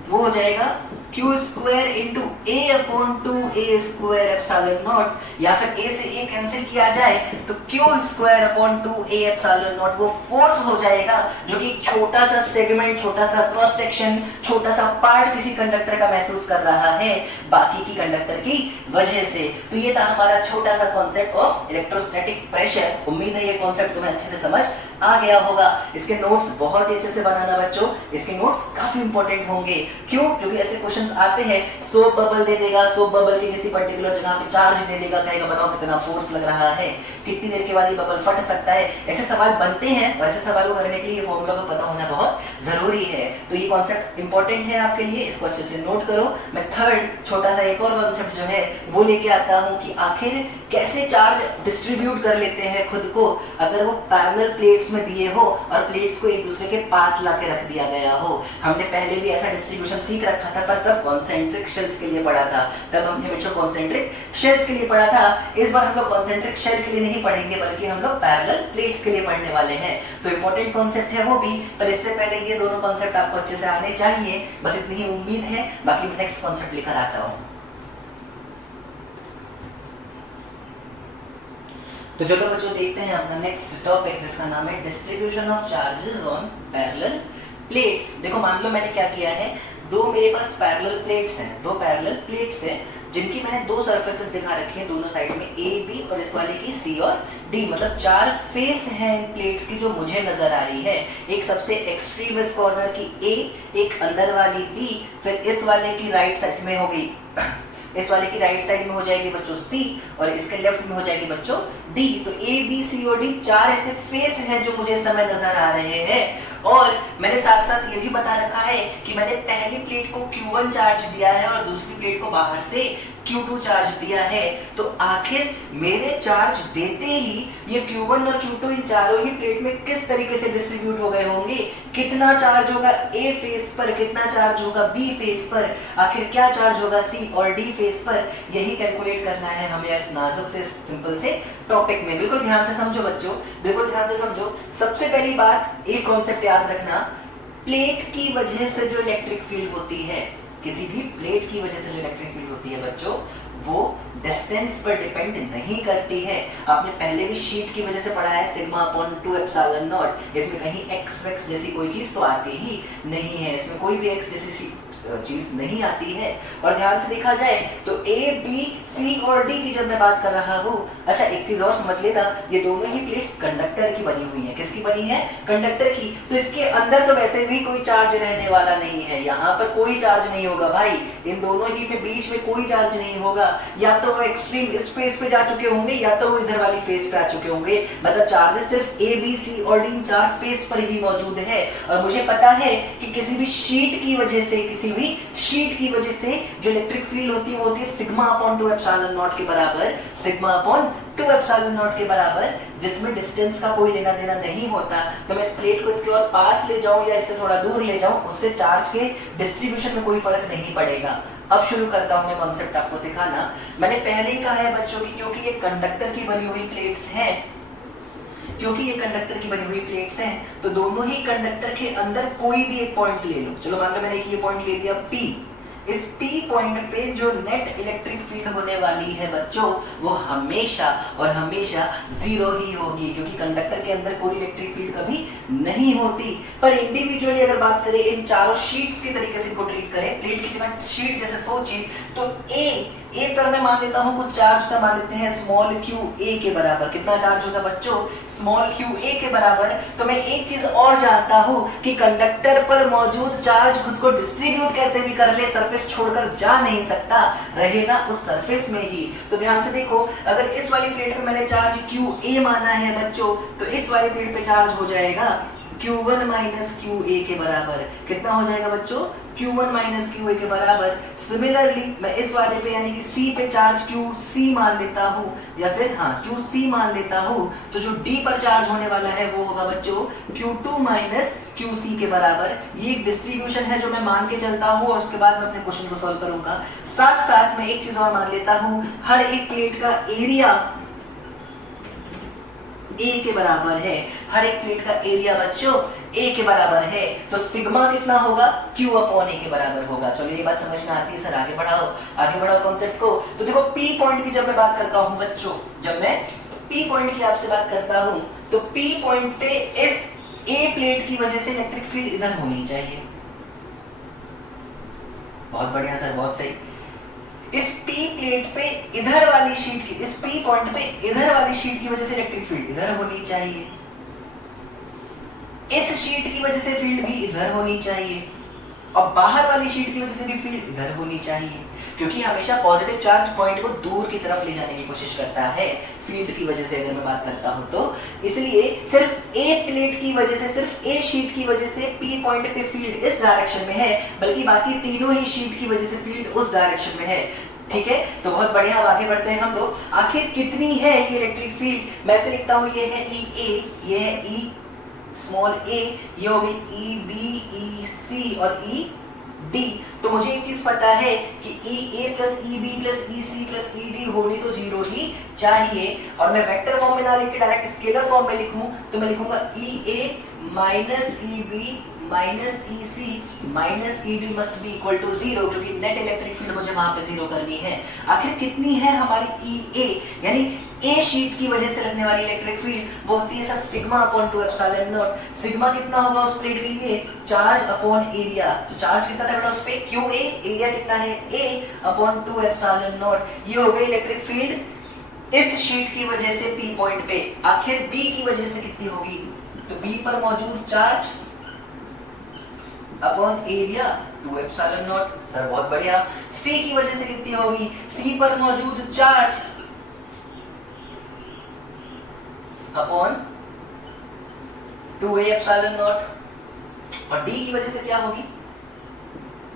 वो हो जाएगा Q square into a upon 2a square epsilon not, या फिर a से a कैंसिल किया जाए तो Q square upon 2a epsilon not वो फोर्स हो जाएगा जो कि छोटा सा सेगमेंट, छोटा सा क्रॉस सेक्शन, छोटा सा पार्ट किसी कंडक्टर का महसूस कर रहा है बाकी की कंडक्टर की वजह से। तो ये था हमारा छोटा सा कॉन्सेप्ट ऑफ इलेक्ट्रोस्टैटिक प्रेशर। उम्मीद है ये कॉन्सेप्ट तुम्हें अच्छे से समझ आ गया होगा। इसके नोट्स बहुत ही अच्छे से बनाना बच्चों, इसके नोट्स काफी इंपॉर्टेंट होंगे। क्यों? क्योंकि ऐसे क्वेश्चंस आते हैं, सोप बबल दे देगा, सोप बबल के किसी पर्टिकुलर जगह पे चार्ज दे देगा, कहेगा बताओ कितना फोर्स लग रहा है, कितनी देर के बाद ये बबल फट सकता है। ऐसे सवाल बनते हैं और ऐसे सवालों करने के लिए ये फॉर्मूला को पता होना बहुत जरूरी है। तो ये कॉन्सेप्ट इंपॉर्टेंट है आपके लिए, इसको अच्छे से नोट करो। मैं थर्ड छोटा सा एक और कॉन्सेप्ट जो है वो लेके आता हूँ कि आखिर कैसे चार्ज डिस्ट्रीब्यूट कर लेते हैं खुद को अगर वो पैरेलल प्लेट्स में दिए हो और प्लेट्स को एक दूसरे के पास ला के रख दिया गया हो। हमने पहले भी ऐसा डिस्ट्रीब्यूशन सीख रखा था, पर तब कॉन्सेंट्रिक शेल्स के लिए पढ़ा था, तब हमने बच्चों कॉन्सेंट्रिक शेल्स के लिए पढ़ा था। इस बार हम लोग कॉन्सेंट्रिक शेल के लिए नहीं पढ़ेंगे बल्कि हम लोग पैरेलल प्लेट्स के लिए पढ़ने वाले हैं। तो इंपॉर्टेंट कॉन्सेप्ट है वो भी, पर इससे पहले ये दोनों कॉन्सेप्ट आपको अच्छे से आने चाहिए, बस इतनी ही उम्मीद है। बाकी मैं नेक्स्ट कॉन्सेप्ट लेकर आता हूँ। तो चलो बच्चों देखते हैं अपना नेक्स्ट टॉपिक जिसका नाम है distribution of charges on parallel plates. देखो मान लो मैंने क्या किया है, दो मेरे पास पैरेलल प्लेट्स हैं, दो पैरेलल प्लेट्स हैं जिनकी मैंने दो सरफेसेस दिखा रखी हैं दोनों साइड में, ए बी, और इस वाले की सी और डी, मतलब चार फेस हैं इन प्लेट्स की जो मुझे नजर आ रही है। एक सबसे एक्सट्रीम इस कॉर्नर की ए, एक अंदर वाली बी, फिर इस वाले की राइट साइड में होगी इस वाले की राइट साइड में हो जाएगी बच्चों सी, और इसके लेफ्ट में हो जाएगी बच्चों डी। तो ए बी सी और डी चार ऐसे फेस हैं जो मुझे इस समय नजर आ रहे हैं। और मैंने साथ साथ ये भी बता रखा है कि मैंने पहली प्लेट को Q1 चार्ज दिया है और दूसरी प्लेट को बाहर से Q2 चार्ज दिया है। तो आखिर मेरे चार्ज देते ही ये Q1 और Q2 इन चारों ही प्लेट में किस तरीके से डिस्ट्रीब्यूट हो गए होंगे, कितना चार्ज होगा A फेस पर, कितना चार्ज होगा B फेस पर, आखिर क्या चार्ज होगा C और D फेस पर, यही कैलकुलेट करना है हमें इस नाजुक से सिंपल से टॉपिक में। बिल्कुल ध्यान से समझो बच्चों, बिल्कुल ध्यान से समझो। सबसे पहली बात एक कॉन्सेप्ट याद रखना, प्लेट की वजह से जो इलेक्ट्रिक फील्ड होती है, किसी भी प्लेट की वजह से जो इलेक्ट्रिक फील्ड होती है बच्चों, वो डिस्टेंस पर डिपेंड नहीं करती है। आपने पहले भी शीट की वजह से पढ़ा है सिग्मा अपॉन 2 एप्सिलॉन नॉट, इसमें कहीं एक्स वेक्स जैसी कोई चीज तो आती ही नहीं है, इसमें कोई भी एक्स जैसी चीज नहीं आती है। और ध्यान से देखा जाए तो ए बी सी और डी की जब मैं बात कर रहा हूँ, अच्छा एक चीज और समझ लेना, ये दोनों ही प्लेट्स कंडक्टर की बनी हुई है। किसकी किसकी बनी है, कंडक्टर की। तो इसके अंदर तो वैसे भी कोई चार्ज रहने वाला नहीं है, यहाँ पर कोई चार्ज नहीं होगा भाई, इन दोनों ही में बीच में कोई चार्ज नहीं होगा। या तो वो एक्सट्रीम स्पेस पे जा चुके होंगे या तो वो इधर वाली फेस पे आ चुके होंगे। मतलब चार्जेस सिर्फ ए बी सी और डी चार फेस पर ही मौजूद है। और मुझे पता है कि किसी भी शीट की वजह से जो इलेक्ट्रिक फील्ड होती है वो होती है सिग्मा अपॉन 2 एप्सिलॉन नॉट के बराबर, सिग्मा अपॉन 2 एप्सिलॉन नॉट के बराबर, जिसमें डिस्टेंस का कोई लेना देना नहीं होता। तो मैं इस प्लेट को इसके और पास ले जाऊं या इससे थोड़ा दूर ले जाऊं, उससे चार्ज के डिस्ट्रीब्यूशन में कोई फर्क नहीं पड़ेगा। अब शुरू करता हूं मैं कॉन्सेप्ट आपको सिखाना। मैंने पहले ही कहा है बच्चों की, क्योंकि ये कंडक्टर की बनी हुई प्लेट्स हैं, तो दोनों ही कंडक्टर के अंदर कोई भी एक पॉइंट ले लो। चलो मान लो मैंने ये पॉइंट ले लिया P। इस P पॉइंट पे जो नेट इलेक्ट्रिक फील्ड होने वाली है बच्चों, वो हमेशा और हमेशा जीरो ही होगी, क्योंकि कंडक्टर के अंदर कोई इलेक्ट्रिक फील्ड कभी नहीं होती। पर इंडिविजुअली अगर बात करें, इन चारों शीट्स के तरीके से इनको ट्रीट करें, प्लेट की जगह शीट जैसे सोचिए, तो ए पर मैं मान लेता हूं कुछ चार्ज होता, मान लेते हैं स्मॉल क्यू ए के बराबर। कितना चार्ज होता बच्चों, स्मॉल क्यू ए के बराबर। तो मैं एक चीज और जानता हूं कि कंडक्टर पर मौजूद चार्ज खुद को डिस्ट्रीब्यूट कैसे भी कर ले, सरफेस छोड़कर जा नहीं सकता, रहेगा उस सरफेस में ही। तो ध्यान से देखो, अगर इस वाली प्लेट पे मैंने चार्ज क्यू ए माना है बच्चों, तो इस वाली प्लेट पे चार्ज हो जाएगा Q1 माइनस क्यू ए के बराबर। कितना हो जाएगा बच्चों, Q1 माइनस क्यू ए के बराबर। सिमिलरली मैं इस वाले पे यानी कि C पे चार्ज QC मान लेता हूँ, या फिर QC मान लेता हूँ, तो जो D पर चार्ज होने वाला है वो होगा बच्चों Q2 माइनस QC के बराबर। ये एक डिस्ट्रीब्यूशन है जो मैं मान के चलता हूँ और उसके बाद मैं अपने क्वेश्चन को सॉल्व करूंगा। साथ साथ मैं एक चीज और मान लेता हूँ, हर एक प्लेट का एरिया ए के बराबर है। हर एक प्लेट का एरिया बच्चों ए के बराबर है, तो सिग्मा कितना होगा, Q अपॉन ए के बराबर होगा। चलो ये बात समझ में आती है सर, आगे बढ़ाओ कॉन्सेप्ट को। तो देखो P पॉइंट की जब मैं बात करता हूं बच्चों, जब मैं P पॉइंट की आपसे बात करता हूं, तो P पॉइंट पे इस ए प्लेट की वजह से इलेक्ट्रिक फील्ड इधर होनी चाहिए। बहुत बढ़िया सर, बहुत सही। इस P प्लेट पे इधर वाली शीट की, इस P पॉइंट पे इधर वाली शीट की वजह से इलेक्ट्रिक फील्ड इधर होनी चाहिए। इस शीट की वजह से फील्ड भी इधर होनी चाहिए, और बाहर वाली शीट की वजह से भी फील्ड इधर होनी चाहिए, क्योंकि हमेशा पॉजिटिव चार्ज पॉइंट को दूर की तरफ ले जाने की कोशिश करता है फील्ड की वजह से। अगर मैं बात करता हूं तो इसलिए सिर्फ ए प्लेट की वजह से, सिर्फ ए शीट की वजह से P पॉइंट पे फील्ड इस डायरेक्शन में है, बल्कि बाकी तीनों ही शीट की वजह से फील्ड उस डायरेक्शन में है। ठीक है, तो बहुत बढ़िया, अब आगे बढ़ते हैं हम लोग। आखिर कितनी है ये इलेक्ट्रिक फील्ड, मैं ऐसे लिखता हूं, ये है EA, ये है E स्मॉल a, ये हो गई EB, EC और ED। तो मुझे एक चीज पता है कि EA plus EB plus EC plus ED होनी तो जीरो ही चाहिए, और मैं वेक्टर फॉर्म में ना लिख के डायरेक्ट स्केलर फॉर्म में लिखूं तो मैं लिखूंगा EA minus EB minus EC minus ED must be equal to zero, क्योंकि नेट इलेक्ट्रिक फील्ड मुझे वहां पे जीरो करनी है। आखिर कितनी है हमारी EA, यानी ए शीट की वजह से लगने वाली इलेक्ट्रिक फील्ड, वो होती है sir sigma upon 2 epsilon not. Sigma कितना होगा उस प्लेट के लिए, चार्ज अपॉन एरिया। तो चार्ज कितना है बेटा उस पे, QA, एरिया कितना है A अपॉन 2 एप्सिलॉन नॉट। ये हो गई इलेक्ट्रिक फील्ड इस शीट की वजह से P पॉइंट पे। आखिर B की वजह से कितनी होगी, तो B पर मौजूद charge upon area 2 epsilon not. Sir बहुत बढ़िया। C की वजह से कितनी होगी, C पर मौजूद charge upon 2a epsilon not. और D की वजह से क्या होगी,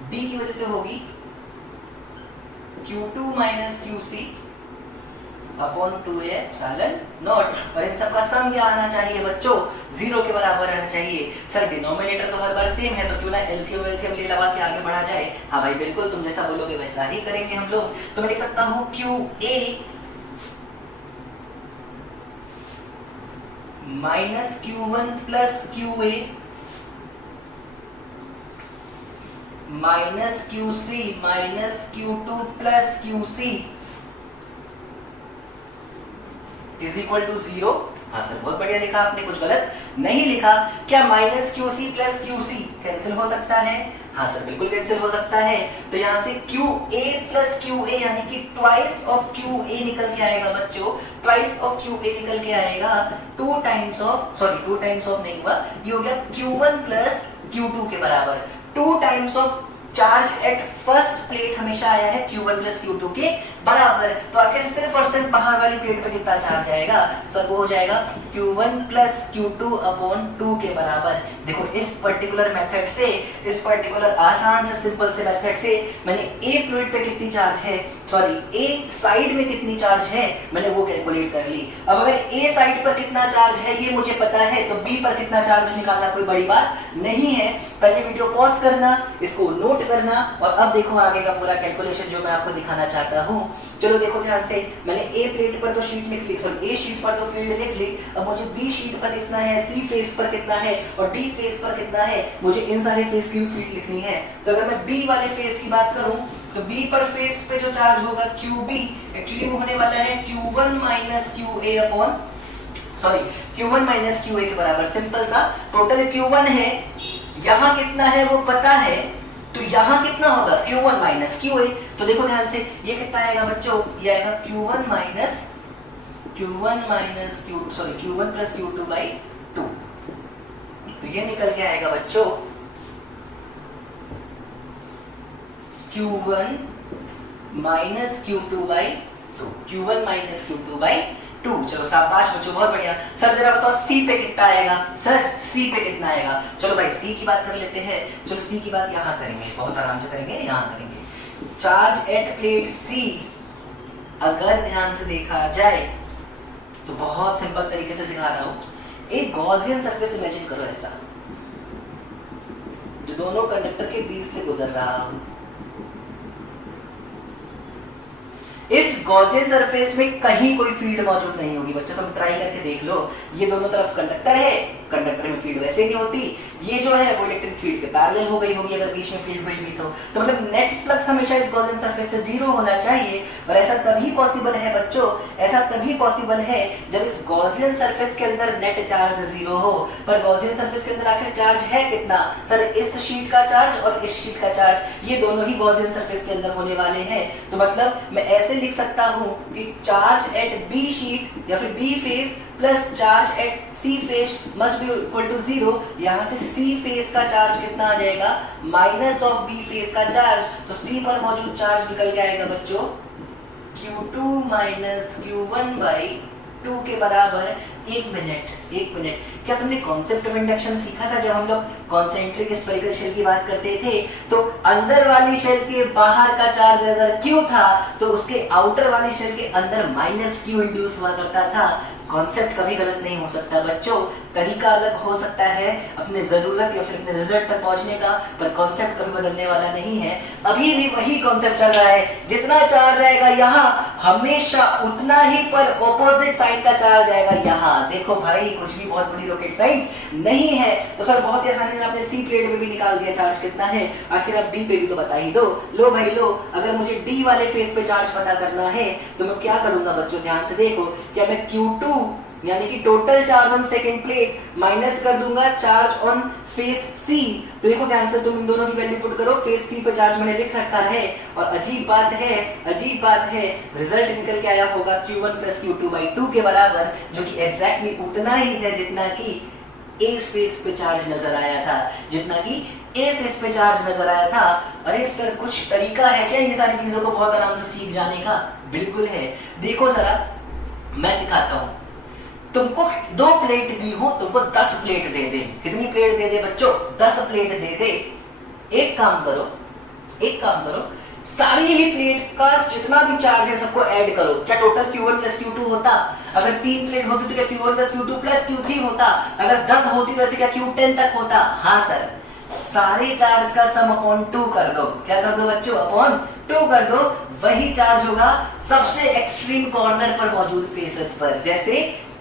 D की वजह से होगी Q2 minus QC upon 2a epsilon not. और इन सब का सम क्या आना चाहिए बच्चों, जीरो के बराबर रहना चाहिए। सर डिनोमिनेटर तो हर बार सेम है, तो क्यों ना LCM ले लगा के आगे बढ़ा जाए। हाँ भाई बिल्कुल, तुम जैसा बोलोगे वैसा ही करेंगे हम लोग। तो मैं लिख सकता हूँ QA minus Q1 plus QA minus QC minus Q2 plus QC is equal to zero. हाँ सर बहुत बढ़िया लिखा आपने, कुछ गलत नहीं लिखा। क्या minus Q C plus Q C cancel हो सकता है? हाँ सर बिल्कुल कैंसिल हो सकता है। तो यहाँ से Q A plus Q A यानी कि ट्वाइस ऑफ क्यू ए निकल के आएगा बच्चों, ट्वाइस ऑफ क्यू ए निकल के आएगा, टू टाइम्स ऑफ नहीं हुआ, ये हो गया Q1 प्लस Q2 के बराबर। Two times of charge at first plate हमेशा आया है Q1 प्लस Q2 के बराबर। तो आखिर सिर्फ और सिर्फ बाहर वाली प्लेट पर कितना चार्ज आएगा सर? वो हो जाएगा Q1 प्लस Q2 अपॉन 2 के बराबर। देखो इस पर्टिकुलर मेथड से, इस पर्टिकुलर आसान से सिंपल से मेथड से मैंने ए फ्लूइड पे कितनी चार्ज है, सॉरी ए साइड में कितनी चार्ज है, मैंने वो कैलकुलेट कर ली। अब अगर ए साइड पर कितना चार्ज है ये मुझे पता है, तो बी पर कितना चार्ज निकालना कोई बड़ी बात नहीं है। पहले वीडियो पॉज करना, इसको नोट करना और अब देखो आगे का पूरा कैलकुलेशन जो मैं आपको दिखाना चाहता हूँ। चलो देखो ध्यान से, मैंने ए प्लेट पर तो शीट लिख ली, सॉरी ए शीट पर तो फील्ड लिख ली। अब मुझे बी शीट पर कितना है, सी फेस पर कितना है और डी फेस पर कितना है, मुझे इन सारे फेस की फील्ड लिखनी है। तो अगर मैं बी वाले फेस की बात करूं तो बी पर फेस पे जो चार्ज होगा QB एक्चुअली वो होने वाला है Q1 minus QA upon Q1 minus QA के बराबर। सिंपल सा, टोटल Q1 है, यहाँ कितना है वो पता है, तो यहाँ कितना होगा Q1 माइनस QA। तो देखो ध्यान से, ये कितना आएगा बच्चों, ये आएगा Q1 प्लस Q2 बाई 2। तो ये निकल के आएगा बच्चों Q1 minus Q2 by 2, Q1 minus Q2 by 2। चलो शाबाश बच्चों बहुत बढ़िया। सर जरा बताओ C पे कितना आएगा, सर C पे कितना आएगा? चलो भाई C की बात कर लेते हैं। चलो C की बात यहाँ करेंगे, बहुत आराम से करेंगे, यहाँ करेंगे। चार्ज एट प्लेट C अगर ध्यान से देखा जाए तो बहुत सिंपल तरीके से सिखा रहा हूं। एक गॉसियन सरफेस इमेजिन करो ऐसा, जो दोनों कंडक्टर के बीच से गुजर रहा हो। इस गॉसियन सरफेस में कहीं कोई फील्ड मौजूद नहीं होगी बच्चों, तुम ट्राई करके देख लो। ये दोनों तरफ कंडक्टर है, कंडक्टर में फील्ड वैसे नहीं होती, ये जो है वो इलेक्ट्रिक फील्ड के पैरेलल हो गई होगी अगर बीच में फील्ड हुई भी तो मतलब नेट फ्लक्स हमेशा इस गॉसियन सरफेस से जीरो होना चाहिए। और ऐसा तभी पॉसिबल है बच्चों, ऐसा तभी पॉसिबल है जब इस गॉसियन सरफेस के अंदर नेट चार्ज जीरो हो। पर गॉसियन सरफेस के अंदर आखिर चार्ज है कितना सर? इस शीट का चार्ज और इस शीट का चार्ज, ये दोनों ही गॉसियन सरफेस के अंदर होने वाले हैं। तो मतलब मैं ऐसे लिख सकता हूं कि चार्ज एट बी शीट या फिर B face plus charge at C face must be equal to 0। यहाँ से सी फेस का चार्ज कितना आ जाएगा, माइनस ऑफ बी फेस का चार्ज। तो सी पर मौजूद चार्ज निकल के आएगा बच्चों Q2 माइनस Q1 बाई 2 के बराबर। एक मिनट क्या तुमने कॉन्सेप्ट ऑफ इंडक्शन सीखा था जब हम लोग कॉन्सेंट्रिक स्फेरिकल शेल की बात करते थे? तो अंदर वाली शेल के बाहर का चार्ज अगर Q था तो उसके आउटर वाली शेल के अंदर माइनस Q इंड्यूस हुआ करता था। कॉन्सेप्ट कभी गलत नहीं हो सकता बच्चों, तरीका अलग हो सकता है अपने जरूरत या फिर अपने रिजल्ट तक पहुंचने का, पर कॉन्सेप्ट कभी बदलने वाला नहीं है। अभी भी वही कॉन्सेप्ट चल रहा है, जितना चार्ज आएगा यहाँ हमेशा उतना ही पर ऑपोजिट साइड का चार्ज आएगा यहाँ। देखो भाई कुछ भी बहुत बड़ी रॉकेट साइंस नहीं है। तो सर बहुत ही आसानी से आपने सी प्लेट में भी निकाल दिया चार्ज कितना है, आखिर आप डी पे भी तो बता ही दो। लो भाई लो, अगर मुझे डी वाले फेस पे चार्ज पता करना है तो मैं क्या करूंगा बच्चों, ध्यान से देखो। क्या मैं Q2 यानी कि total charge on second plate minus कर दूंगा चार्ज ऑन फेस सी। तो देखो ध्यान से, तुम इन दोनों की वैल्यू पुट करो। फेस सी पे चार्ज मैंने लिख रखा है और अजीब बात है रिजल्ट निकल के आया होगा Q1 प्लस Q2 बाई 2 के बराबर, जो कि एग्जैक्टली उतना ही है जितना कि ए फेस पे चार्ज नजर आया था, जितना कि ए फेस पे चार्ज नजर आया था। अरे सर कुछ तरीका है क्या इन सारी चीजों को बहुत आराम से सीख जाने का? बिल्कुल है। देखो जरा मैं सिखाता हूं। तुमको 2 प्लेट दी हो, तुमको 10 प्लेट दे दे। कितनी प्लेट दे दे बच्चों? 10 प्लेट दे दे। एक काम करो, सारी ही प्लेट का जितना भी चार्ज है सबको ऐड करो। क्या टोटल Q1 प्लस Q2 होता? अगर 3 प्लेट होती तो क्या Q1 plus Q2 plus Q3 होता? अगर 10 होती वैसे क्या Q10 तक होता? हाँ सर, सारे चार्ज का सम अपॉन 2 कर दो। क्या कर दो बच्चों? अपॉन 2 कर दो। वही चार्ज होगा सबसे एक्सट्रीम कॉर्नर पर मौजूद फेसेस पर, जैसे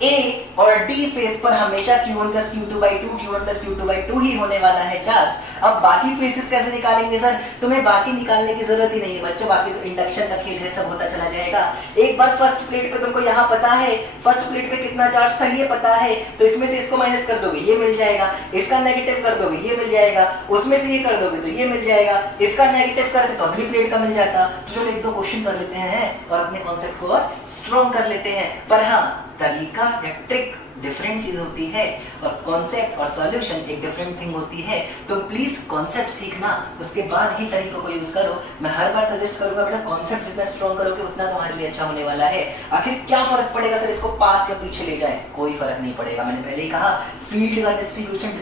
ए और डी फेस पर हमेशा Q1 plus Q2 by 2 Q1 plus Q2 by 2 ही होने वाला है चार्ज। अब बाकी फेसेस कैसे निकालेंगे सर? तुम्हें बाकी निकालने की जरूरत ही नहीं है बच्चों, बाकी तो इंडक्शन का खेल है, सब होता चला जाएगा। एक बार फर्स्ट प्लेट पे तुमको यहाँ पता है फर्स्ट प्लेट पे कितना चार्ज था ये पता है, तो इसमें से इसको माइनस कर दोगे ये मिल जाएगा, इसका नेगेटिव कर दोगे ये मिल जाएगा, उसमें से ये कर दोगे तो ये मिल जाएगा, इसका नेगेटिव करते तो अगली प्लेट का मिल जाता। तो चलो एक दो क्वेश्चन कर लेते हैं और अपने कॉन्सेप्ट को और स्ट्रॉन्ग कर लेते हैं। पर हाँ, तरीका या ट्रिक डिफरेंट चीज होती है और कॉन्सेप्ट और सॉल्यूशन एक डिफरेंट थिंग होती है। तो प्लीज कॉन्सेप्ट सीखना, उसके बाद ही तरीकों को यूज करो। मैं हर बार सजेस्ट करूंगा बेटा कॉन्सेप्ट जितना स्ट्रॉन्ग करोगे उतना तुम्हारे लिए अच्छा होने वाला है। आखिर क्या फर्क पड़ेगा सर इसको पास या पीछे ले जाए? कोई फर्क नहीं पड़ेगा। मैंने पहले ही कहा फील्ड का डिस्ट्रीब्यूशन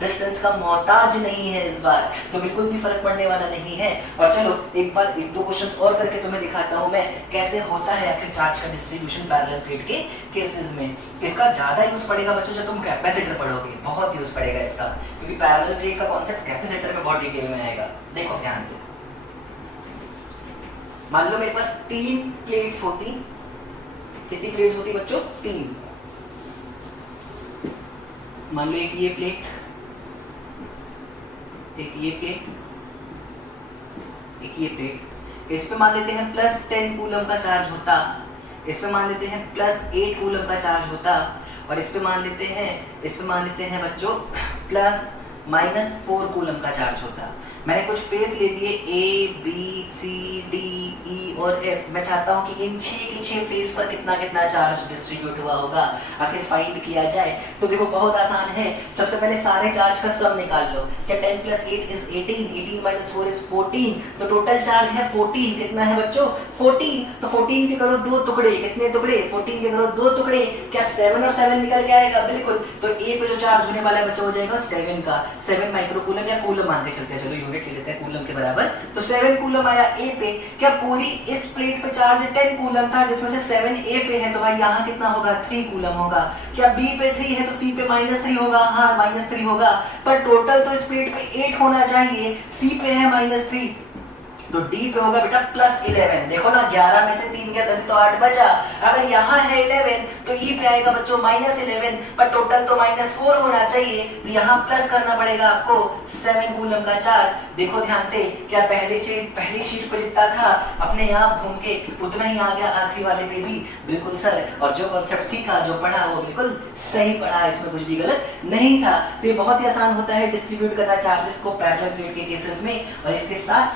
डिस्टेंस का मोहताज नहीं है इस बार, तो बिल्कुल भी फर्क पड़ने वाला नहीं है। और चलो एक बार एक दो क्वेश्चंस और करके तुम्हें दिखाता हूं मैं कैसे होता है आखिर चार्ज का डिस्ट्रीब्यूशन पैरेलल प्लेट के केसेस में। इसका ज्यादा यूज पड़ेगा बच्चों जब तुम कैपेसिटर पढ़ोगे, बहुत यूज पड़ेगा इसका, क्योंकि पैरेलल प्लेट का कॉन्सेप्ट कैपेसिटर में बहुत डिटेल में आएगा। देखो ध्यान से, मान लो मेरे पास 3 प्लेट्स होती, कितनी प्लेट्स होती बच्चों? 3। मान लो एक ये प्लेट, एक ये प्लेट, एक ये प्लेट। इस पे मान लेते हैं प्लस 10 कूलम का चार्ज होता, इस पे मान लेते हैं प्लस 8 कूलम का चार्ज होता, और इस पे मान लेते हैं बच्चों प्लस माइनस 4 कूलम का चार्ज होता। मैंने कुछ फेस ले लिए A, B, C, D, E और F। मैं चाहता हूं कि इन 6 के 6 फेस पर कितना कितना चार्ज डिस्ट्रीब्यूट हुआ होगा, आखिर फाइंड किया जाए। तो देखो बहुत आसान है, सबसे पहले सारे चार्ज का सम निकाल लो। क्या 10 प्लस 8 इज 18, 18 माइनस 4 इज 14, तो टोटल चार्ज है 14। कितना है बच्चों? 14। तो 14 के करो 2 टुकड़े, कितने टुकड़े? 14 के करो 2 टुकड़े। क्या 7 और 7 निकल के आएगा? बिल्कुल। तो A पे जो चार्ज होने वाला है बच्चा हो जाएगा 7 का, 7 माइक्रो कूलम या कूलम मान के चलते हैं, चलो यूनिट ले लेते हैं कूलम के बराबर। तो 7 कूलम आया A पे। क्या पूरी इस प्लेट पे चार्ज 10 कूलम था जिसमें से 7 A पे है, तो भाई यहाँ कितना होगा? 3 कूलम होगा। क्या B पे 3 है तो C पे -3 होगा? हाँ -3 होगा। पर टोटल तो इस प्लेट पे 8 होना चाहिए, C पे है -3, तो D पे होगा बेटा +11। देखो ना 11 में से 3 गया तभी तो 8 बचा। अगर यहाँ है 11 तो E पे आएगा बच्चों -11, पर टोटल तो -4 होना चाहिए, तो यहाँ प्लस करना पड़ेगा आपको 7 कूलम का चार्ज। देखो ध्यान से, क्या पहली शीट पे जितना था अपने यहाँ घूम के उतना ही आ गया आखिरी वाले पे भी? बिल्कुल सर। और जो कॉन्सेप्ट सीखा, जो पढ़ा, वो बिल्कुल सही पढ़ा, इसमें कुछ भी गलत नहीं था। तो ये बहुत ही आसान होता है डिस्ट्रीब्यूट करना चार्जेस को पैरेलल प्लेट के केसेस में। और इसके साथ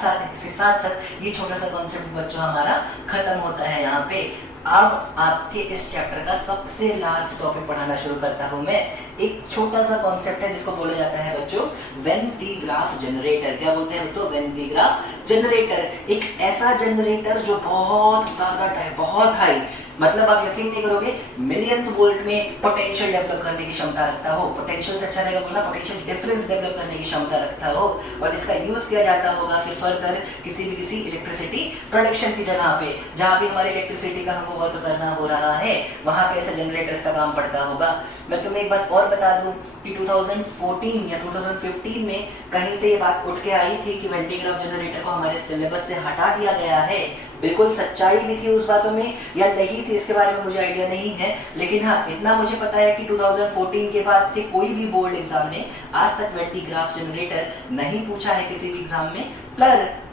साथ ये छोटा सा कॉन्सेप्ट बच्चों हमारा खत्म होता है यहाँ पे। अब आपके इस चैप्टर का सबसे लास्ट टॉपिक पढ़ाना शुरू करता हूँ मैं। एक छोटा सा कॉन्सेप्ट है जिसको बोला जाता है बच्चों वेन डी ग्राफ जनरेटर। क्या बोलते हैं बच्चों? When D Graaff generator. एक ऐसा जनरेटर जो बहुत ज्यादा बहुत हाई, मतलब आप यकीन नहीं करोगे, मिलियंस वोल्ट में पोटेंशियल डेवलप करने की क्षमता रखता हो। पोटेंशियल से अच्छा रहेगा बोलना, पोटेंशियल डिफरेंस डेवलप करने की क्षमता रखता हो, और इसका यूज किया जाता होगा फिर फर्दर किसी इलेक्ट्रिसिटी प्रोडक्शन की जगह पे, जहाँ भी हमारे इलेक्ट्रिसिटी का हमको वर्क करना हो रहा है, वहाँ पे ऐसे जनरेटर्स का काम पड़ता होगा। मैं तुम्हें एक बात और बता दूं कि 2014 या 2015 में कहीं से ये बात उठ के आई थी कि वेन डी ग्राफ जनरेटर को हमारे सिलेबस से हटा दिया गया है। बिल्कुल सच्चाई भी थी उस बातों में या नहीं थी इसके बारे में मुझे आइडिया नहीं है, लेकिन हाँ इतना मुझे पता है कि 2014 के बाद से कोई भी बोर्ड एग्जाम ने आज तक वेन डी ग्राफ जनरेटर नहीं पूछा है किसी भी एग्जाम में।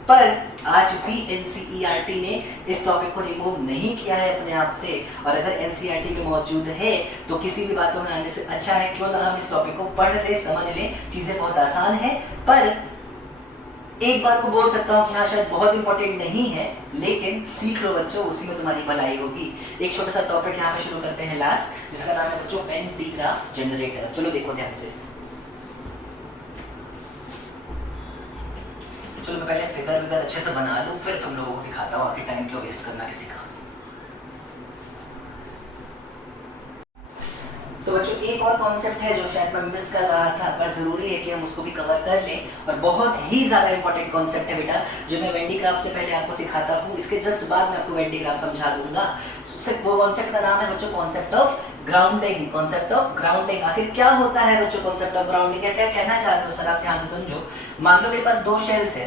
पर आज भी एनसीईआरटी ने इस टॉपिक को रिमूव नहीं किया है अपने आप से, और अगर एनसीईआरटी में मौजूद है तो किसी भी बातों में आने से अच्छा है क्यों ना हम इस टॉपिक को पढ़ ले, समझ ले। चीजें बहुत आसान है, पर एक बात को बोल सकता हूँ कि हाँ शायद बहुत इंपॉर्टेंट नहीं है, लेकिन सीख लो बच्चों, उसी में तुम्हारी भलाई होगी। एक छोटा सा टॉपिक यहाँ पे शुरू करते हैं लास्ट, जिसका नाम है बच्चों वेन डी ग्राफ जनरेटर। चलो देखो ध्यान से, चलो मैं पहले फिगर अच्छे से बना लूं, फिर तुम लोगों को दिखाता हूँ। आखिर टाइम क्यों वेस्ट करना किसी का। तो बच्चों एक और कॉन्सेप्ट है जो शायद मैं मिस कर रहा था, पर जरूरी है कि हम उसको भी कवर कर लें, और बहुत ही ज्यादा इंपॉर्टेंट कॉन्सेप्ट है बेटा, जो मैं वेन डी ग्राफ से पहले आपको सिखाता हूँ। इसके जस्ट बाद मैं आपको वेन डी ग्राफ समझा दूंगा। वो कॉन्सेप्ट का नाम है बच्चों concept of grounding. Concept of grounding आखिर क्या होता है बच्चों? कॉन्सेप्ट ऑफ ग्राउंडिंग क्या कहना चाहते हो सर आप? ध्यान से समझो। मान लो मेरे पास 2 शेल्स है।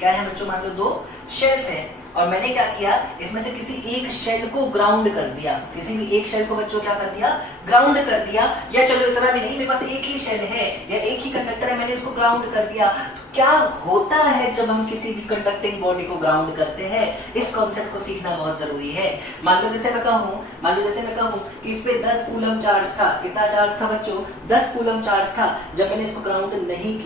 क्या है बच्चों? मान लो 2 शेल्स है। और मैंने क्या किया, इसमें से किसी एक शेल को ग्राउंड कर दिया, किसी भी एक शेल को बच्चों क्या कर दिया, ग्राउंड कर दिया। या चलो इतना भी नहीं, मेरे पास एक ही शेल है या एक ही कंडक्टर है, मैंने इसको ग्राउंड कर दिया। क्या होता है जब हम किसी भी कंडक्टिंग बॉडी को ग्राउंड करते हैं, इस कॉन्सेप्ट को सीखना बहुत जरूरी है। मान लो जैसे मैं कहूँ कि इस पे 10 कूलम चार्ज था। कितना चार्ज था बच्चों, 10 कूलम चार्ज था जब मैंने इसको ग्राउंड नहीं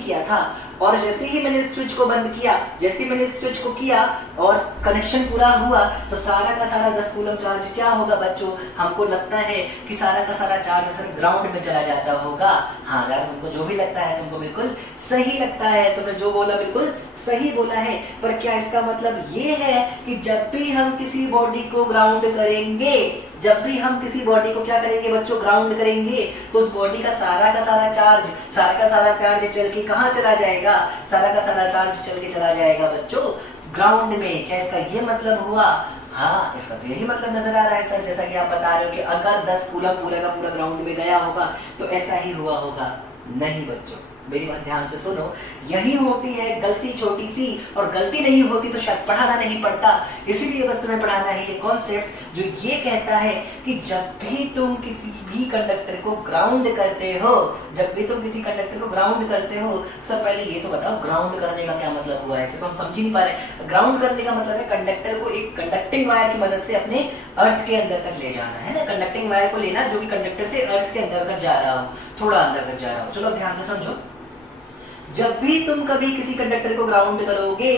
किया था। और जैसे ही मैंने इस स्विच को बंद किया, जैसे ही मैंने इस स्विच को किया और कनेक्शन पूरा हुआ, तो सारा का सारा 10 कूलम चार्ज क्या होगा बच्चों, हमको लगता है कि सारा का सारा चार्ज सर ग्राउंड में चला जाता होगा। हाँ यार, तुमको जो भी लगता है तुमको बिल्कुल सही लगता है, तुमने जो बोला बिल्कुल सही बोला है। पर क्या इसका मतलब ये है कि जब भी हम किसी बॉडी को ग्राउंड करेंगे, जब भी हम किसी बॉडी को क्या करेंगे बच्चों, ग्राउंड करेंगे, तो उस बॉडी का सारा चार्ज चल के कहाँ चला जाएगा, सारा का सारा चार्ज चल के चला जाएगा बच्चों ग्राउंड में। क्या इसका ये मतलब हुआ? हाँ, इसका तो यही मतलब नजर आ रहा है सर, जैसा कि आप बता रहे हो कि अगर 10 कूलम पूरा का पूरा ग्राउंड में गया होगा तो ऐसा ही हुआ होगा। नहीं बच्चों, मेरी बात ध्यान से सुनो, यही होती है गलती छोटी सी, और गलती नहीं होती तो शायद पढ़ाना नहीं पड़ता। इसीलिए बस तुम्हें पढ़ाना है ये कॉन्सेप्ट जो ये कहता है कि जब भी तुम किसी भी कंडक्टर को ग्राउंड करते हो, सब पहले ये तो बताओ ग्राउंड करने का क्या मतलब हुआ है। इसे तो हम समझ ही नहीं पा रहे। ग्राउंड करने का मतलब है कंडक्टर को एक कंडक्टिंग वायर की मदद से अपने अर्थ के अंदर तक ले जाना है ना, कंडक्टिंग वायर को लेना जो कि कंडक्टर से अर्थ के अंदर तक जा रहा हो, थोड़ा अंदर तक जा रहा हो। चलो ध्यान से समझो, जब भी तुम कभी किसी कंडक्टर को ग्राउंड करोगे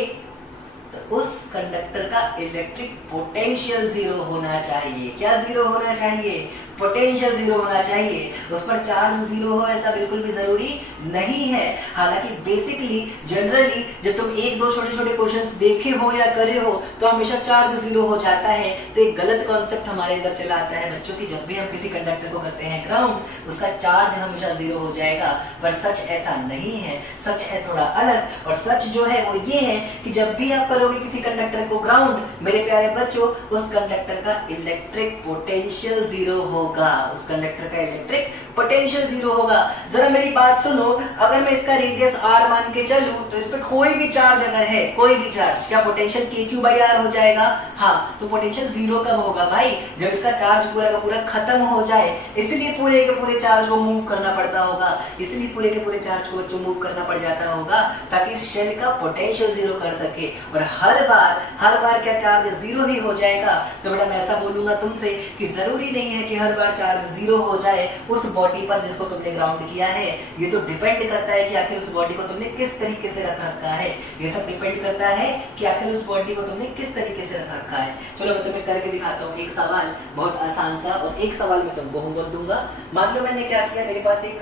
तो उस कंडक्टर का इलेक्ट्रिक पोटेंशियल जीरो होना चाहिए। क्या जीरो होना चाहिए? पोटेंशियल जीरो होना चाहिए। उस पर चार्ज जीरो हो ऐसा बिल्कुल भी जरूरी नहीं है। हालांकि बेसिकली जनरली जब तुम एक दो छोटे छोटे क्वेश्चंस देखे हो या करे हो तो हमेशा चार्ज जीरो हो जाता है। तो एक गलत कॉन्सेप्ट हमारे अंदर चला आता है बच्चों की, जब भी हम किसी कंडक्टर को करते हैं ग्राउंड उसका चार्ज हमेशा जीरो हो जाएगा। पर सच ऐसा नहीं है, सच है थोड़ा अलग। और सच जो है वो ये है कि जब भी आप करोगे किसी कंडक्टर को ग्राउंड, मेरे प्यारे बच्चों, उस कंडक्टर का इलेक्ट्रिक पोटेंशियल जीरो होगा। उस कंडक्टर का इलेक्ट्रिक पोटेंशियल जीरो होगा। जरा मेरी बात सुनो, अगर मैं इसका रेडियस r मान के चलूं तो इस पे कोई भी चार्ज अगर है, कोई भी चार्ज, क्या पोटेंशियल kq/r हो जाएगा? हाँ, तो पोटेंशियल जीरो कब होगा भाई? जब इसका चार्ज पूरा का पूरा खत्म हो जाए। इसलिए पूरे के पूरे चार्ज को मूव करना पड़ता होगा, इसलिए पूरे के पूरे चार्ज को बच्चों मूव करना पड़ जाता होगा ताकि इस शेल का पोटेंशियल जीरो कर सके। और हर बार क्या चार्ज जीरो ही हो जाएगा? तो बेटा मैं ऐसा बोलूंगा तुमसे कि जरूरी नहीं है कि हर बार चार्ज जीरो हो जाए उस बॉडी पर जिसको तुमने ग्राउंड किया है। ये तो डिपेंड करता है कि आखिर उस बॉडी को तुमने किस तरीके से रख रखा है। ये सब डिपेंड करता है कि आखिर उस बॉडी को तुमने किस तरीके से रख रखा है। चलो मैं तुम्हें करके दिखाता हूँ एक सवाल, बहुत आसान सा, और एक सवाल मैं तुमको होमवर्क दूंगा। मान लो मैंने क्या किया, मेरे पास एक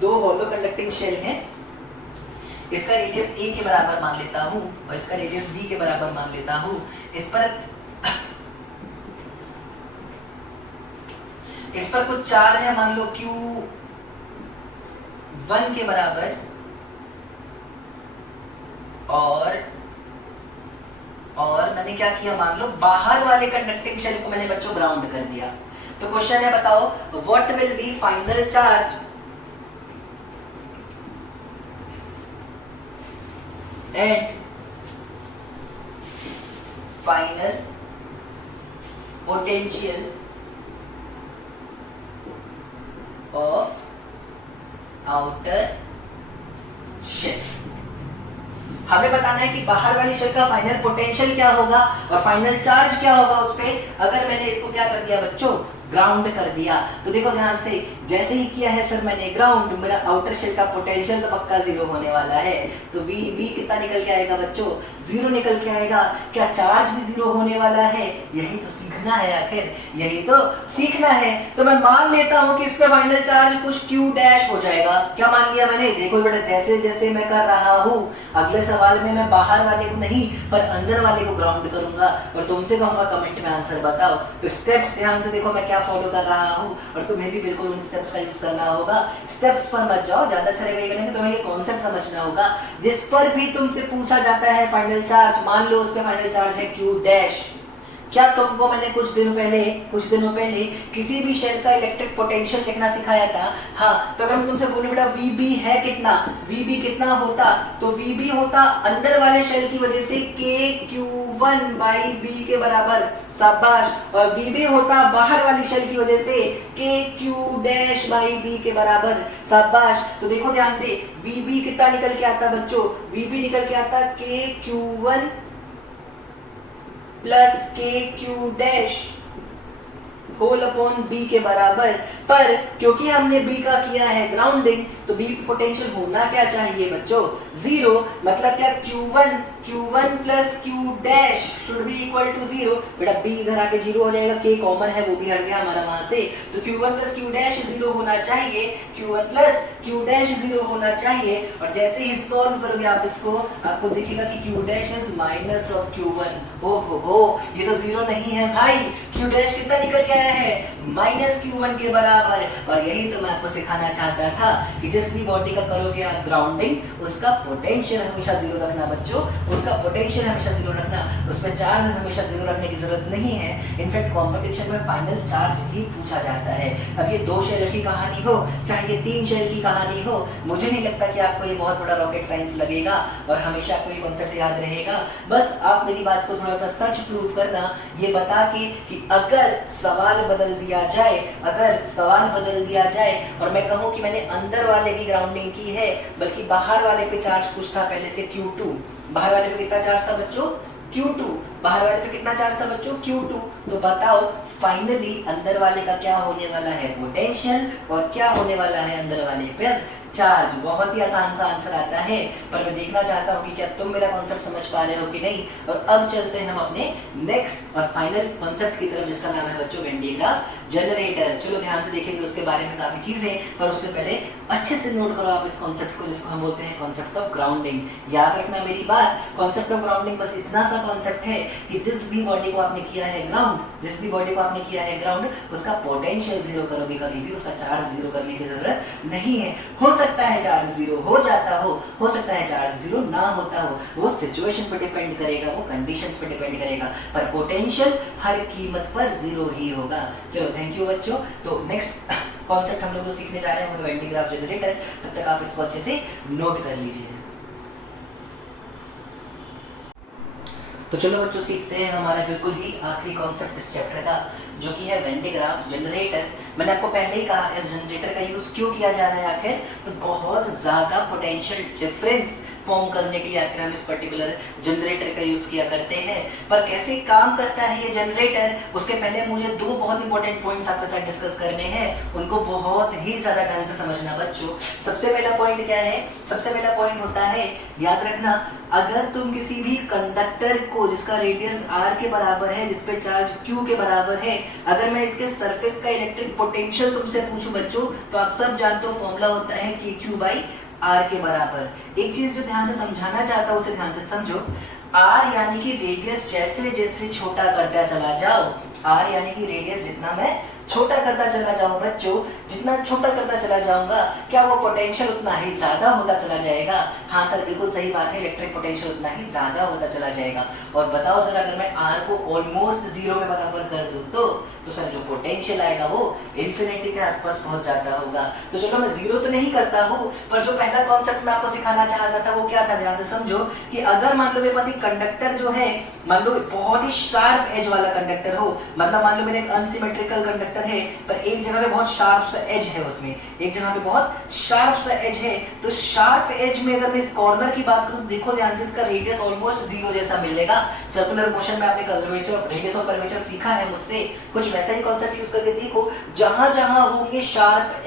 दो हॉलो कंडक्टिंग शेल है। इसका रेडियस a के बराबर मान लेता हूँ और इसका रेडियस b के बराबर मान लेता हूँ। इस पर कुछ चार्ज है, मान लो Q1 के बराबर, और मैंने क्या किया, मान लो बाहर वाले कंडक्टिंग शेल को मैंने बच्चों ग्राउंड कर दिया। तो क्वेश्चन है, बताओ what will be final charge and final potential of outer shell। हमें बताना है कि बाहर वाली शेल का फाइनल पोटेंशियल क्या होगा और फाइनल चार्ज क्या होगा उस पे, अगर मैंने इसको क्या कर दिया बच्चों, ग्राउंड कर दिया। तो देखो ध्यान से, जैसे ही किया है सर मैंने ग्राउंड, मेरा आउटर शेल का पोटेंशियल तो पक्का जीरो होने वाला है। तो V कितना निकल के आएगा बच्चों, जीरो निकल के आएगा। क्या चार्ज भी जीरो होने वाला है? यही तो सीखना है, आखिर यही तो सीखना है। तो मैं मान लेता हूं कि इसका फाइनल चार्ज कुछ Q डैश हो जाएगा। क्या मान लिया मैंने? देखो बेटा, जैसे जैसे मैं कर रहा हूँ, अगले सवाल में मैं बाहर वाले को नहीं पर अंदर वाले को ग्राउंड करूंगा और तुमसे कहूंगा कमेंट में आंसर बताओ। तो स्टेप्स ध्यान से देखो मैं क्या फॉलो कर रहा हूँ, और तुम्हें भी बिल्कुल उन स्टेप्स का यूज करना होगा। स्टेप्स पर मत जाओ, ज्यादा अच्छा रहेगा, तुम्हें ये कॉन्सेप्ट समझना होगा। जिस पर भी तुमसे पूछा जाता है फाइनल चार्ज, मान लो उस पे फाइनल चार्ज है Q डैश, क्या तुमको मैंने कुछ दिनों पहले किसी भी शेल का इलेक्ट्रिक पोटेंशियल लिखना सिखाया था? हाँ, तो अगर मैं तुमसे बोलूं बेटा VB है कितना, VB कितना होता, तो VB होता अंदर वाले शेल की वजह से KQ1/B के बराबर, शाबाश। और VB होता बाहर वाली शेल की वजह से KQ'/B के बराबर, शाबाश। तो देखो ध्यान से, VB कितना निकल के आता बच्चों, VB निकल के आता KQ1 plus KQ' whole upon B के बराबर। पर क्योंकि हमने B का किया है ग्राउंडिंग, तो B पोटेंशियल होना क्या चाहिए बच्चों, 0। मतलब क्या, Q1 plus Q' should be equal to 0। बेटा B इधर आके 0 हो जाएगा, K कॉमन है, वो भी हट गया हमारा वहां से। तो Q1 प्लस Q' 0 होना चाहिए, Q1 प्लस Q' 0 होना चाहिए। और जैसे ही सॉल्व करोगे आप इसको, आपको दिखेगा कि Q' is minus of Q1। हो, ये तो 0 नहीं है भाई, Q' कितना निकल के आया है, माइनस Q1 के बराबर। और यही तो मैं आपको सिखाना चाहता था कि जिस भी बॉडी का करोगे आप ग्राउंडिंग, उसका पोटेंशियल हमेशा 0 रखना बच्चों, उसका पोटेंशियल हमेशा 0 रखना, उस पर चार्ज हमेशा 0 रखने की जरूरत नहीं है। इनफैक्ट कॉम्पिटिशन में फाइनल चार्ज ही पूछा जाता है। अब ये 2 शेल की कहानी हो, चाहे ये 3 शेल की कहानी हो, मुझे नहीं लगता कि आपको ये बहुत बड़ा रॉकेट साइंस लगेगा और हमेशा आपको ये कॉन्सेप्ट याद रहेगा। बस आप मेरी बात को थोड़ा सा सच प्रूव करना, ये बता के कि अगर सवाल बदल दिया जाए और मैं कहूं कि मैंने अंदर वाले की ग्राउंडिंग की है, बल्कि बाहर वाले पे चार्ज कुछ था पहले से Q2, बाहर वाले पे कितना चार्ज था बच्चों, Q2, बाहर वाले पे कितना चार्ज था बच्चों, Q2। तो बताओ फाइनली अंदर वाले का क्या होने वाला है, पोटेंशियल, और क्या होने वाला है अंदर वाले पर चार्ज। बहुत ही आसान सा आंसर आता है, पर मैं देखना चाहता हूँ कि क्या तुम मेरा कॉन्सेप्ट समझ पा रहे हो कि नहीं। और अब चलते हैं हम अपने नेक्स्ट और फाइनल कॉन्सेप्ट की तरफ, जिसका नाम है बच्चों वेन डी ग्राफ जनरेटर। चलो ध्यान से देखेंगे उसके बारे में काफी चीजें, पर उससे पहले अच्छे से नोट करो आप इस कॉन्सेप्ट को, जिसको हम बोलते हैं कॉन्सेप्ट ऑफ ग्राउंडिंग। याद रखना मेरी बात, कॉन्सेप्ट ऑफ ग्राउंडिंग बस इतना सा कॉन्सेप्ट है कि जिस भी बॉडी को आपने किया है ग्राउंड, उसका पोटेंशियल 0 करोगे, कभी भी उसका चार्ज 0 करने की जरूरत नहीं है। हो सकता है चार्ज 0 हो जाता हो सकता है चार्ज 0 ना होता हो, वो सिचुएशन पर डिपेंड करेगा, वो कंडीशंस पर डिपेंड करेगा, पर पोटेंशियल हर कीमत पर 0 ही होगा। चलो थैंक यू बच्चों। तो नेक्स्ट कॉन्सेप्ट हम लोग सीखने जा रहे हैं वेन डी ग्राफ जनरेटर। तब तक आप इसको अच्छे से नोट कर लीजिए। तो चलो बच्चों सीखते हैं हमारा बिल्कुल ही आखिरी कॉन्सेप्ट इस चैप्टर का, जो कि है वेन डी ग्राफ जनरेटर। मैंने आपको पहले ही कहा इस जनरेटर का यूज क्यों किया जा रहा है आखिर, तो बहुत ज्यादा पोटेंशियल डिफरेंस फॉर्म करने के लिए आखिर हम इस पर्टिकुलर जनरेटर का यूज किया करते हैं। पर कैसे काम करता है ये जनरेटर, उसके पहले मुझे 2 बहुत इंपॉर्टेंट पॉइंट्स आपके साथ डिस्कस करने हैं, उनको बहुत ही ज्यादा ढंग से समझना बच्चों। सबसे पहला पॉइंट क्या है, सबसे पहला पॉइंट होता है, याद रखना, अगर तुम किसी भी कंडक्टर को जिसका रेडियस r के बराबर है, जिसपे चार्ज q के बराबर है, अगर मैं इसके सरफेस का इलेक्ट्रिक पोटेंशियल तुमसे पूछूं बच्चों, तो आप सब जानते हो फॉर्मूला होता है KQ/R के बराबर। एक चीज जो ध्यान से समझाना चाहता हूं उसे ध्यान से समझो, R यानी कि रेडियस जैसे जैसे छोटा करता चला जाओ, R यानी कि रेडियस जितना मैं छोटा करता चला जाऊं बच्चों, जितना छोटा करता चला जाऊंगा, क्या वो पोटेंशियल उतना ही ज्यादा होता चला जाएगा। हाँ सर बिल्कुल सही बात है, इलेक्ट्रिक पोटेंशियल उतना ही ज्यादा होता चला जाएगा। और बताओ सर अगर मैं R को ऑलमोस्ट 0 में बराबर कर दूं तो सर जो पोटेंशियल आएगा वो इन्फिनिटी के आसपास पहुंच जाता होगा। तो चलो मैं 0 तो नहीं करता हूँ, पर जो पहला कॉन्सेप्ट मैं आपको सिखाना चाहता था वो क्या था, ध्यान से समझो कि अगर मान लो मेरे पास एक कंडक्टर जो है, मान लो बहुत ही शार्प एज वाला कंडक्टर हो, मतलब मान लो मेरे एक अनसिमेट्रिकल कंडक्टर है, पर एक जगह पे बहुत शार्प सा एज है, उसमें एक जगह पे बहुत शार्प सा एज है, तो शार्प एज में अगर मैं इस कॉर्नर की बात करूं, देखो ध्यान से, इसका रेडियस ऑलमोस्ट 0 जैसा मिलेगा। सर्कुलर मोशन में आपने कर्वेचर, रेडियस और कर्वेचर सीखा है मुझसे, कुछ वैसा ही कॉन्सेप्ट यूज करके देखो। जहां जहां होंगे शार्प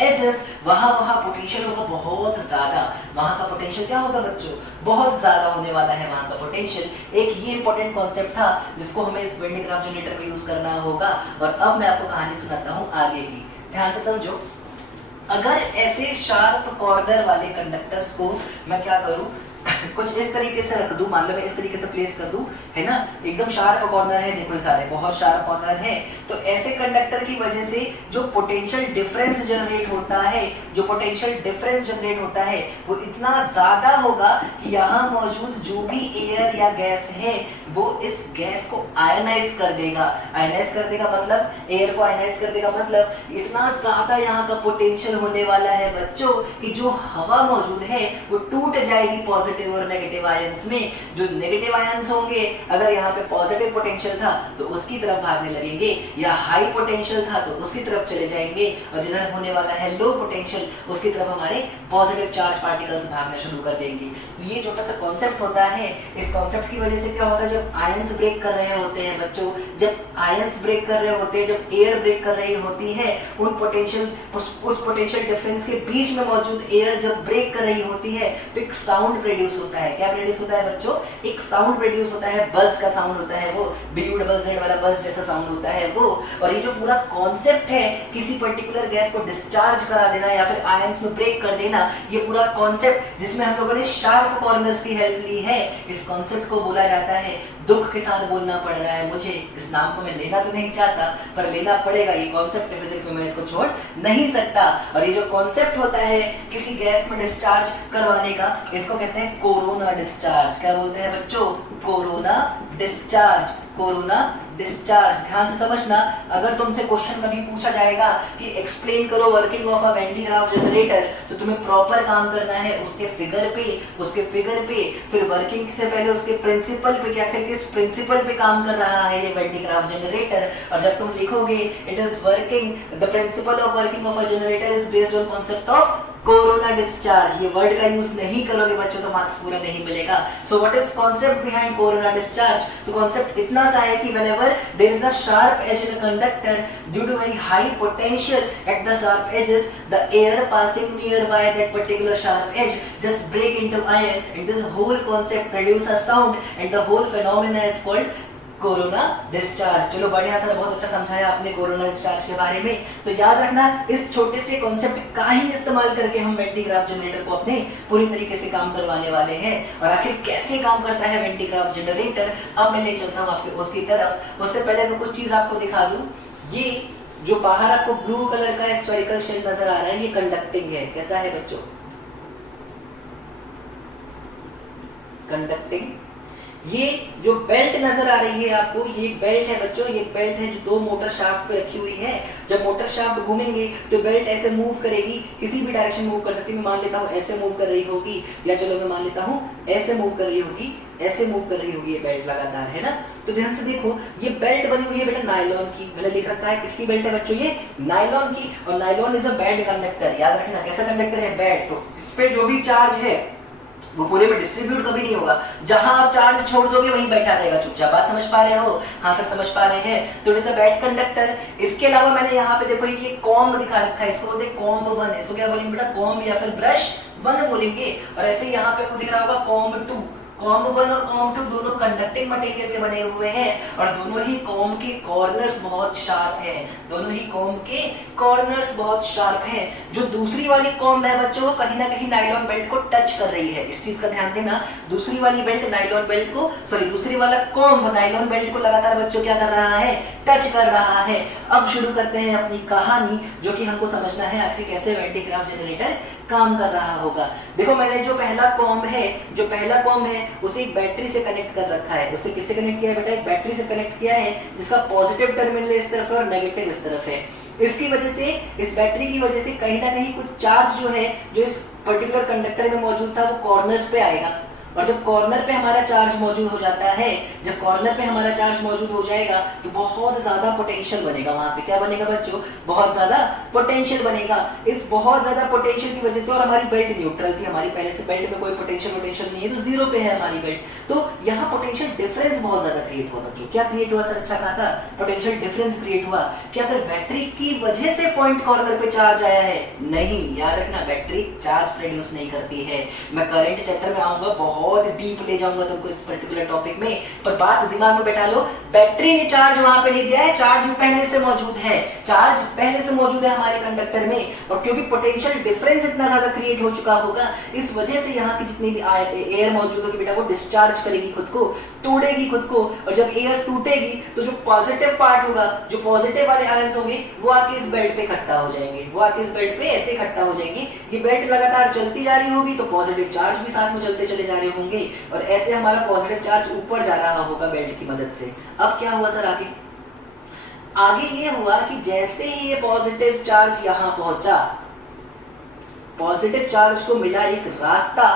एजेस, वहां पोटेंशियल होगा बहुत ज्यादा, वहां का पोटेंशियल क्या होगा बच्चों, बहुत ज्यादा होने वाला है वहां का पोटेंशियल। एक ये इंपॉर्टेंट कॉन्सेप्ट था जिसको हमें इस वेन डी ग्राफ जनरेटर में यूज करना होगा। और अब मैं आपको कहानी सुनाता हूँ आगे की, ध्यान से समझो। अगर ऐसे शार्प कॉर्नर वाले कंडक्टर्स को मैं क्या करूं, कुछ इस तरीके से रख दूं, मान लो मैं इस तरीके से प्लेस कर दूं, है ना, एकदम शार्प कॉर्नर है, देखो ये सारे बहुत शार्प कॉर्नर है। तो ऐसे कंडक्टर की वजह से जो पोटेंशियल डिफरेंस जनरेट होता है, जो पोटेंशियल डिफरेंस जनरेट होता है वो इतना ज्यादा होगा कि यहाँ मौजूद जो भी एयर या गैस है वो इस गैस को आयनाइज कर देगा। आयनाइज कर देगा मतलब एयर को आयनाइज कर देगा, मतलब इतना ज्यादा यहाँ का पोटेंशियल होने वाला है बच्चों कि जो हवा मौजूद है वो टूट जाएगी पॉजिटिव और नेगेटिव आयंस में। जो नेगेटिव आयंस होंगे अगर यहाँ पे पॉजिटिव पोटेंशियल था तो उसकी तरफ भागने लगेंगे, या हाई पोटेंशियल था तो उसकी तरफ चले जाएंगे, और जिधर होने वाला है लो पोटेंशियल उसकी तरफ हमारे पॉजिटिव चार्ज पार्टिकल्स भागना शुरू कर देंगे। ये छोटा सा कॉन्सेप्ट होता है। इस कॉन्सेप्ट की वजह से क्या होता है, जब आयंस ब्रेक कर रहे होते हैं बच्चों, जब आयंस ब्रेक कर रहे होते हैं, जब एयर ब्रेक कर रही होती है, उन पोटेंशियल उस पोटेंशियल डिफरेंस के बीच में मौजूद एयर जब ब्रेक कर रही होती है तो एक साउंड प्रोड्यूस होता है। क्या प्रोड्यूस होता है बच्चों, एक साउंड प्रोड्यूस होता है, बज का साउंड होता है वो, BU-ZZ वाला बज जैसा साउंड होता है वो। और ये जो पूरा कॉन्सेप्ट है किसी पर्टिकुलर गैस को डिस्चार्ज करा देना या फिर आयंस में ब्रेक कर देना, ये पूरा कॉन्सेप्ट जिसमें हम लोगों ने शार्प कॉर्नर्स की हेल्प ली है, इस कॉन्सेप्ट को बोला जाता है। दुख के साथ बोलना पड़ रहा है मुझे, इस नाम को मैं लेना तो नहीं चाहता पर लेना पड़ेगा, ये कॉन्सेप्ट है फिजिक्स में, मैं इसको छोड़ नहीं सकता। और ये जो कॉन्सेप्ट होता है किसी गैस में डिस्चार्ज करवाने का, इसको कहते हैं कोरोना डिस्चार्ज। क्या बोलते हैं बच्चों, कोरोना डिस्चार्ज, कोरोना डिस्चार्ज। ध्यान से समझना, अगर तुमसे क्वेश्चन कभी पूछा जाएगा कि एक्सप्लेन करो working of a Van de Graaff generator, तो तुम्हें प्रॉपर काम करना है उसके फिगर पे, फिर वर्किंग से पहले उसके प्रिंसिपल पे, क्या करके इस प्रिंसिपल पे काम कर रहा है ये वैन डी ग्राफ जनरेटर। और जब तुम लिखोगे it is working, the principle of working of a generator is based on concept of corona discharge, ये वर्ड का यूज नहीं करोगे बच्चों तो मार्क्स पूरा नहीं मिलेगा। So what is concept behind corona discharge, तो कॉन्सेप्ट इतना सा है कि whenever there is a sharp edge in a conductor due to very high potential at the sharp edges, the air passing near by that particular sharp edge just break into ions, and this whole concept produce a sound and the whole phenomena is called corona discharge. चलो बढ़िया sir, बहुत अच्छा समझाया आपने corona discharge के बारे में। तो याद रखना इस छोटे से कॉन्सेप्ट का ही इस्तेमाल करके हम वैन डी ग्राफ जनरेटर को अपने पूरी तरीके से काम करवाने वाले हैं। और आखिर कैसे काम करता है वैन डी ग्राफ जनरेटर, अब मैं ले चलता हूँ आपके उसकी तरफ। उससे पहले मैं कुछ चीज आपको दिखा दूं। ये जो बाहर आपको ब्लू कलर का स्फेरिकल शेल नजर आ रहा है, ये कंडक्टिंग है। कैसा है बच्चों, कंडक्टिंग। ये जो बेल्ट नजर आ रही है आपको, ये एक बेल्ट है बच्चों, ये एक बेल्ट है जो दो मोटर शाफ्ट पे रखी हुई है। जब मोटर शाफ्ट घूमेंगे तो बेल्ट ऐसे मूव करेगी, किसी भी डायरेक्शन मूव कर सकती है। मैं मान लेता हूँ ऐसे मूव कर रही होगी, या चलो मैं मान लेता हूँ ऐसे मूव कर रही होगी, ऐसे मूव कर रही होगी ये बेल्ट लगातार, है ना। तो ध्यान से देखो, ये बेल्ट बनी हुई है बेटा नायलॉन की। मैंने लिख रखा है किसकी बेल्ट है बच्चों, ये नायलॉन की। और nylon is a bad conductor, याद रखना कैसा कंडक्टर है, बैड। तो इस पे जो भी चार्ज है वो पूरे में डिस्ट्रीब्यूट कभी नहीं होगा, जहां आप चार्ज छोड़ दोगे वहीं बैठा रहेगा चुपचाप। बात समझ पा रहे हो, हाँ सर समझ पा रहे हैं। तो it is a bad conductor. इसके अलावा मैंने यहाँ पे देखो ये कॉम्ब दिखा रखा है, इसको बोलते हैं कॉम्ब 1। इसको क्या बोलेंगे बेटा, कॉम्ब या फिर ब्रश 1 बोलेंगे। और ऐसे यहाँ पे आपको दिख रहा होगा कॉम्ब 2। कॉम्ब 1 और कॉम्ब 2 दोनों कंडक्टिंग मटेरियल के बने हुए हैं, और दोनों ही कॉम्ब के कॉर्नर्स बहुत शार्प हैं, दोनों ही कॉम्ब के कॉर्नर्स बहुत शार्प हैं। जो दूसरी वाली कॉम्ब है बच्चों, वो कहीं ना कहीं नायलॉन बेल्ट को टच कर रही है, इस चीज का ध्यान देना। दूसरी वाली बेल्ट नायलॉन बेल्ट को, दूसरी वाला कॉम्ब नायलॉन बेल्ट को लगातार बच्चों क्या कर रहा है, टच कर रहा है। अब शुरू करते हैं अपनी कहानी, जो कि हमको समझना है आखिर कैसे वैन डी ग्राफ जनरेटर काम कर रहा होगा। देखो मैंने जो पहला कॉम्ब है उसे एक बैटरी से कनेक्ट कर रखा है। उसे किससे कनेक्ट किया है बेटा, एक बैटरी से कनेक्ट किया है, जिसका पॉजिटिव टर्मिनल इस तरफ है और नेगेटिव इस तरफ है। इसकी वजह से, इस बैटरी की वजह से कहीं ना कहीं कुछ चार्ज जो है, जो इस पर्टिकुलर कंडक्टर में मौजूद था, वो कॉर्नर्स पे आएगा। और जब कॉर्नर पे हमारा चार्ज मौजूद हो जाता है, जब कॉर्नर पे हमारा चार्ज मौजूद हो जाएगा तो बहुत ज्यादा पोटेंशियल बनेगा वहां पे। क्या बनेगा बच्चों, बहुत ज्यादा पोटेंशियल बनेगा। इस बहुत ज्यादा पोटेंशियल की वजह से, और हमारी बेल्ट न्यूट्रल थी, हमारी पहले से बेल्ट में कोई पोटेंशियल नहीं है, तो जीरो पे है हमारी बेल्ट। तो यहाँ पोटेंशियल डिफरेंस बहुत ज्यादा क्रिएट हुआ बच्चों। क्या क्रिएट हुआ सर, अच्छा खासा पोटेंशियल डिफरेंस क्रिएट हुआ। क्या सर बैटरी की वजह से पॉइंट कॉर्नर पे चार्ज आया है? नहीं, याद रखना बैटरी चार्ज प्रोड्यूस नहीं करती है। मैं करंट चैप्टर में आऊंगा, बहुत डीप ले जाऊंगा तुमको इस पर्टिकुलर टॉपिक में, पर बात दिमाग में बैठा लो, बैटरी ने चार्ज वहां पे नहीं दिया है, चार्ज पहले से मौजूद है, चार्ज पहले से मौजूद है हमारे कंडक्टर में, और क्योंकि पोटेंशियल डिफरेंस इतना ज्यादा क्रिएट हो चुका होगा, इस वजह से यहाँ की जितनी भी एयर मौजूद होगी बेटा वो डिस्चार्ज करेगी खुद को, तोड़ेगी खुद को, और जब एयर टूटेगी तो जो पॉजिटिव पार्ट होगा, जो पॉजिटिव वाले आयंस होंगे वो आके इस बेल्ट पे इकट्ठा हो जाएंगे, वो आके इस बेल्ट पे ऐसे इकट्ठा हो जाएंगे, ये बेल्ट लगातार चलती जा रही होगी तो पॉजिटिव चार्ज भी साथ में चलते चले जा रहे होंगे, और ऐसे हमारा पॉजिटिव चार्ज ऊपर जा रहा होगा बेल्ट की मदद से। अब क्या हुआ सर आगे? आगे ये हुआ कि जैसे ही ये पॉजिटिव चार्ज यहां पहुंचा, पॉजिटिव चार्ज को मिला एक रास्ता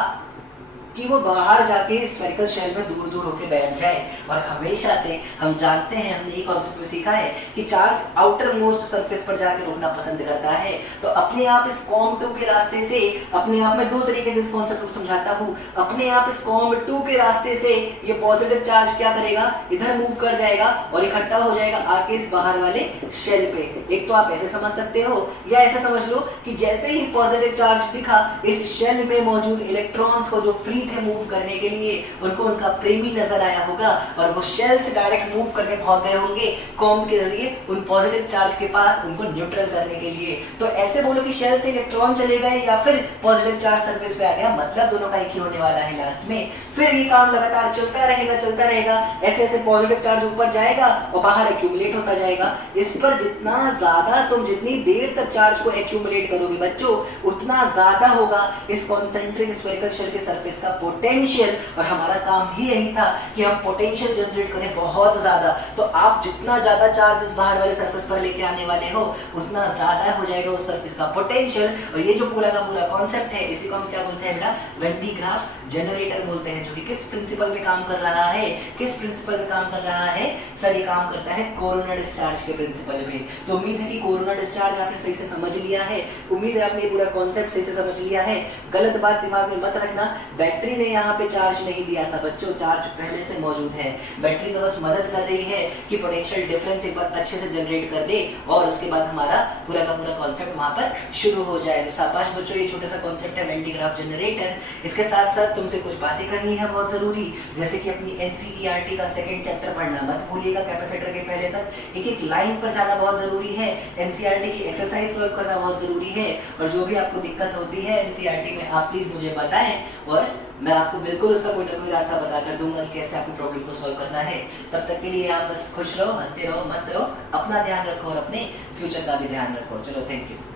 कि वो बाहर जाके स्फेरिकल शेल में दूर दूर होके बैठ जाए, और हमेशा से हम जानते हैं, हमने ये कॉन्सेप्ट में सीखा है कि चार्ज आउटर मोस्ट सरफेस पर जाके रुकना पसंद करता है। तो अपने आप इस कॉम 2 के रास्ते से, अपने आप में दो तरीके से इस कॉन्सेप्ट को समझाता हूँ, अपने आप इस कॉम 2 के रास्ते से ये पॉजिटिव चार्ज क्या करेगा, इधर मूव कर जाएगा और इकट्ठा हो जाएगा आके इस बाहर वाले शेल पे। एक तो आप ऐसे समझ सकते हो, या ऐसे समझ लो कि जैसे ही पॉजिटिव चार्ज दिखा, इस शेल में मौजूद इलेक्ट्रॉन्स को जो फ्री थे मूव करने के लिए, उनको उनका प्रेमी नजर आया होगा और वो शेल से डायरेक्ट मूव करके भाग गए होंगे कॉम के जरिए उन पॉजिटिव चार्ज के पास, उनको न्यूट्रल करने के लिए। तो ऐसे बोलो कि शेल से इलेक्ट्रॉन चले गए या फिर पॉजिटिव चार्ज सरफेस पे आ गया, मतलब दोनों का एक ही होने वाला है लास्ट में। फिर ये काम लगातार चलता रहेगा, ऐसे ऐसे पॉजिटिव चार्ज ऊपर जाएगा और बाहर एक्यूमुलेट होता जाएगा। इस पर जितना ज्यादा तुम जितनी देर तक चार्ज को एक्यूमुलेट करोगे बच्चों, उतना ज्यादा होगा इस कॉन्सेंट्रिक स्फेरिकल शेल के सरफेस का पोटेंशियल। और हमारा काम ही यही था कि हम पोटेंशियल जनरेट करें बहुत ज्यादा। तो आप जितना ज्यादा चार्ज इस बाहर वाले सरफेस पर लेके आने वाले हो, उतना ज्यादा हो जाएगा उस सरफेस का पोटेंशियल। और ये जो पूरा का पूरा कॉन्सेप्ट है, इसी को हम क्या बोलते हैं बेटा, वेन डी ग्राफ जनरेटर बोलते हैं, जो कि किस प्रिंसिपल पे काम कर रहा है, किस प्रिंसिपल पे काम कर रहा है सर? ये काम करता है कोरोना डिस्चार्ज के प्रिंसिपल पे। तो उम्मीद है कि कोरोना डिस्चार्ज आपने सही से समझ लिया है, उम्मीद है आपने पूरा कॉन्सेप्ट सही से समझ लिया है। गलत बात दिमाग में मत रखना, बैटरी ने यहाँ पे चार्ज नहीं दिया था बच्चों, चार्ज पहले से मौजूद है। बैटरी तो बस मदद कर रही है कि पोटेंशियल डिफरेंस एक बार अच्छे से जनरेट कर दे और उसके बाद हमारा पूरा का पूरा कॉन्सेप्ट वहां पर शुरू हो जाए। तो शाबाश बच्चों, ये छोटा सा कॉन्सेप्ट है वेन डी ग्राफ जनरेटर। इसके साथ साथ तुमसे कुछ बातें करनी है बहुत जरूरी, जैसे कि अपनी एनसीईआरटी का सेकंड चैप्टर पढ़ना मत भूलिएगा, कैपेसिटर के पहले तक एक एक लाइन पर जाना बहुत जरूरी है, एनसीईआरटी की एक्सरसाइज सॉल्व करना बहुत जरूरी है। और जो भी आपको दिक्कत होती है एनसीईआरटी में, आप प्लीज मुझे बताएं और मैं आपको बिल्कुल उसका कोई ना कोई रास्ता बता कर दूंगा कि कैसे आपको प्रॉब्लम को सॉल्व करना है। तब तक के लिए आप बस खुश रहो, हंसते रहो, मस्त रहो, अपना ध्यान रखो और अपने फ्यूचर का भी ध्यान रखो। चलो, थैंक यू।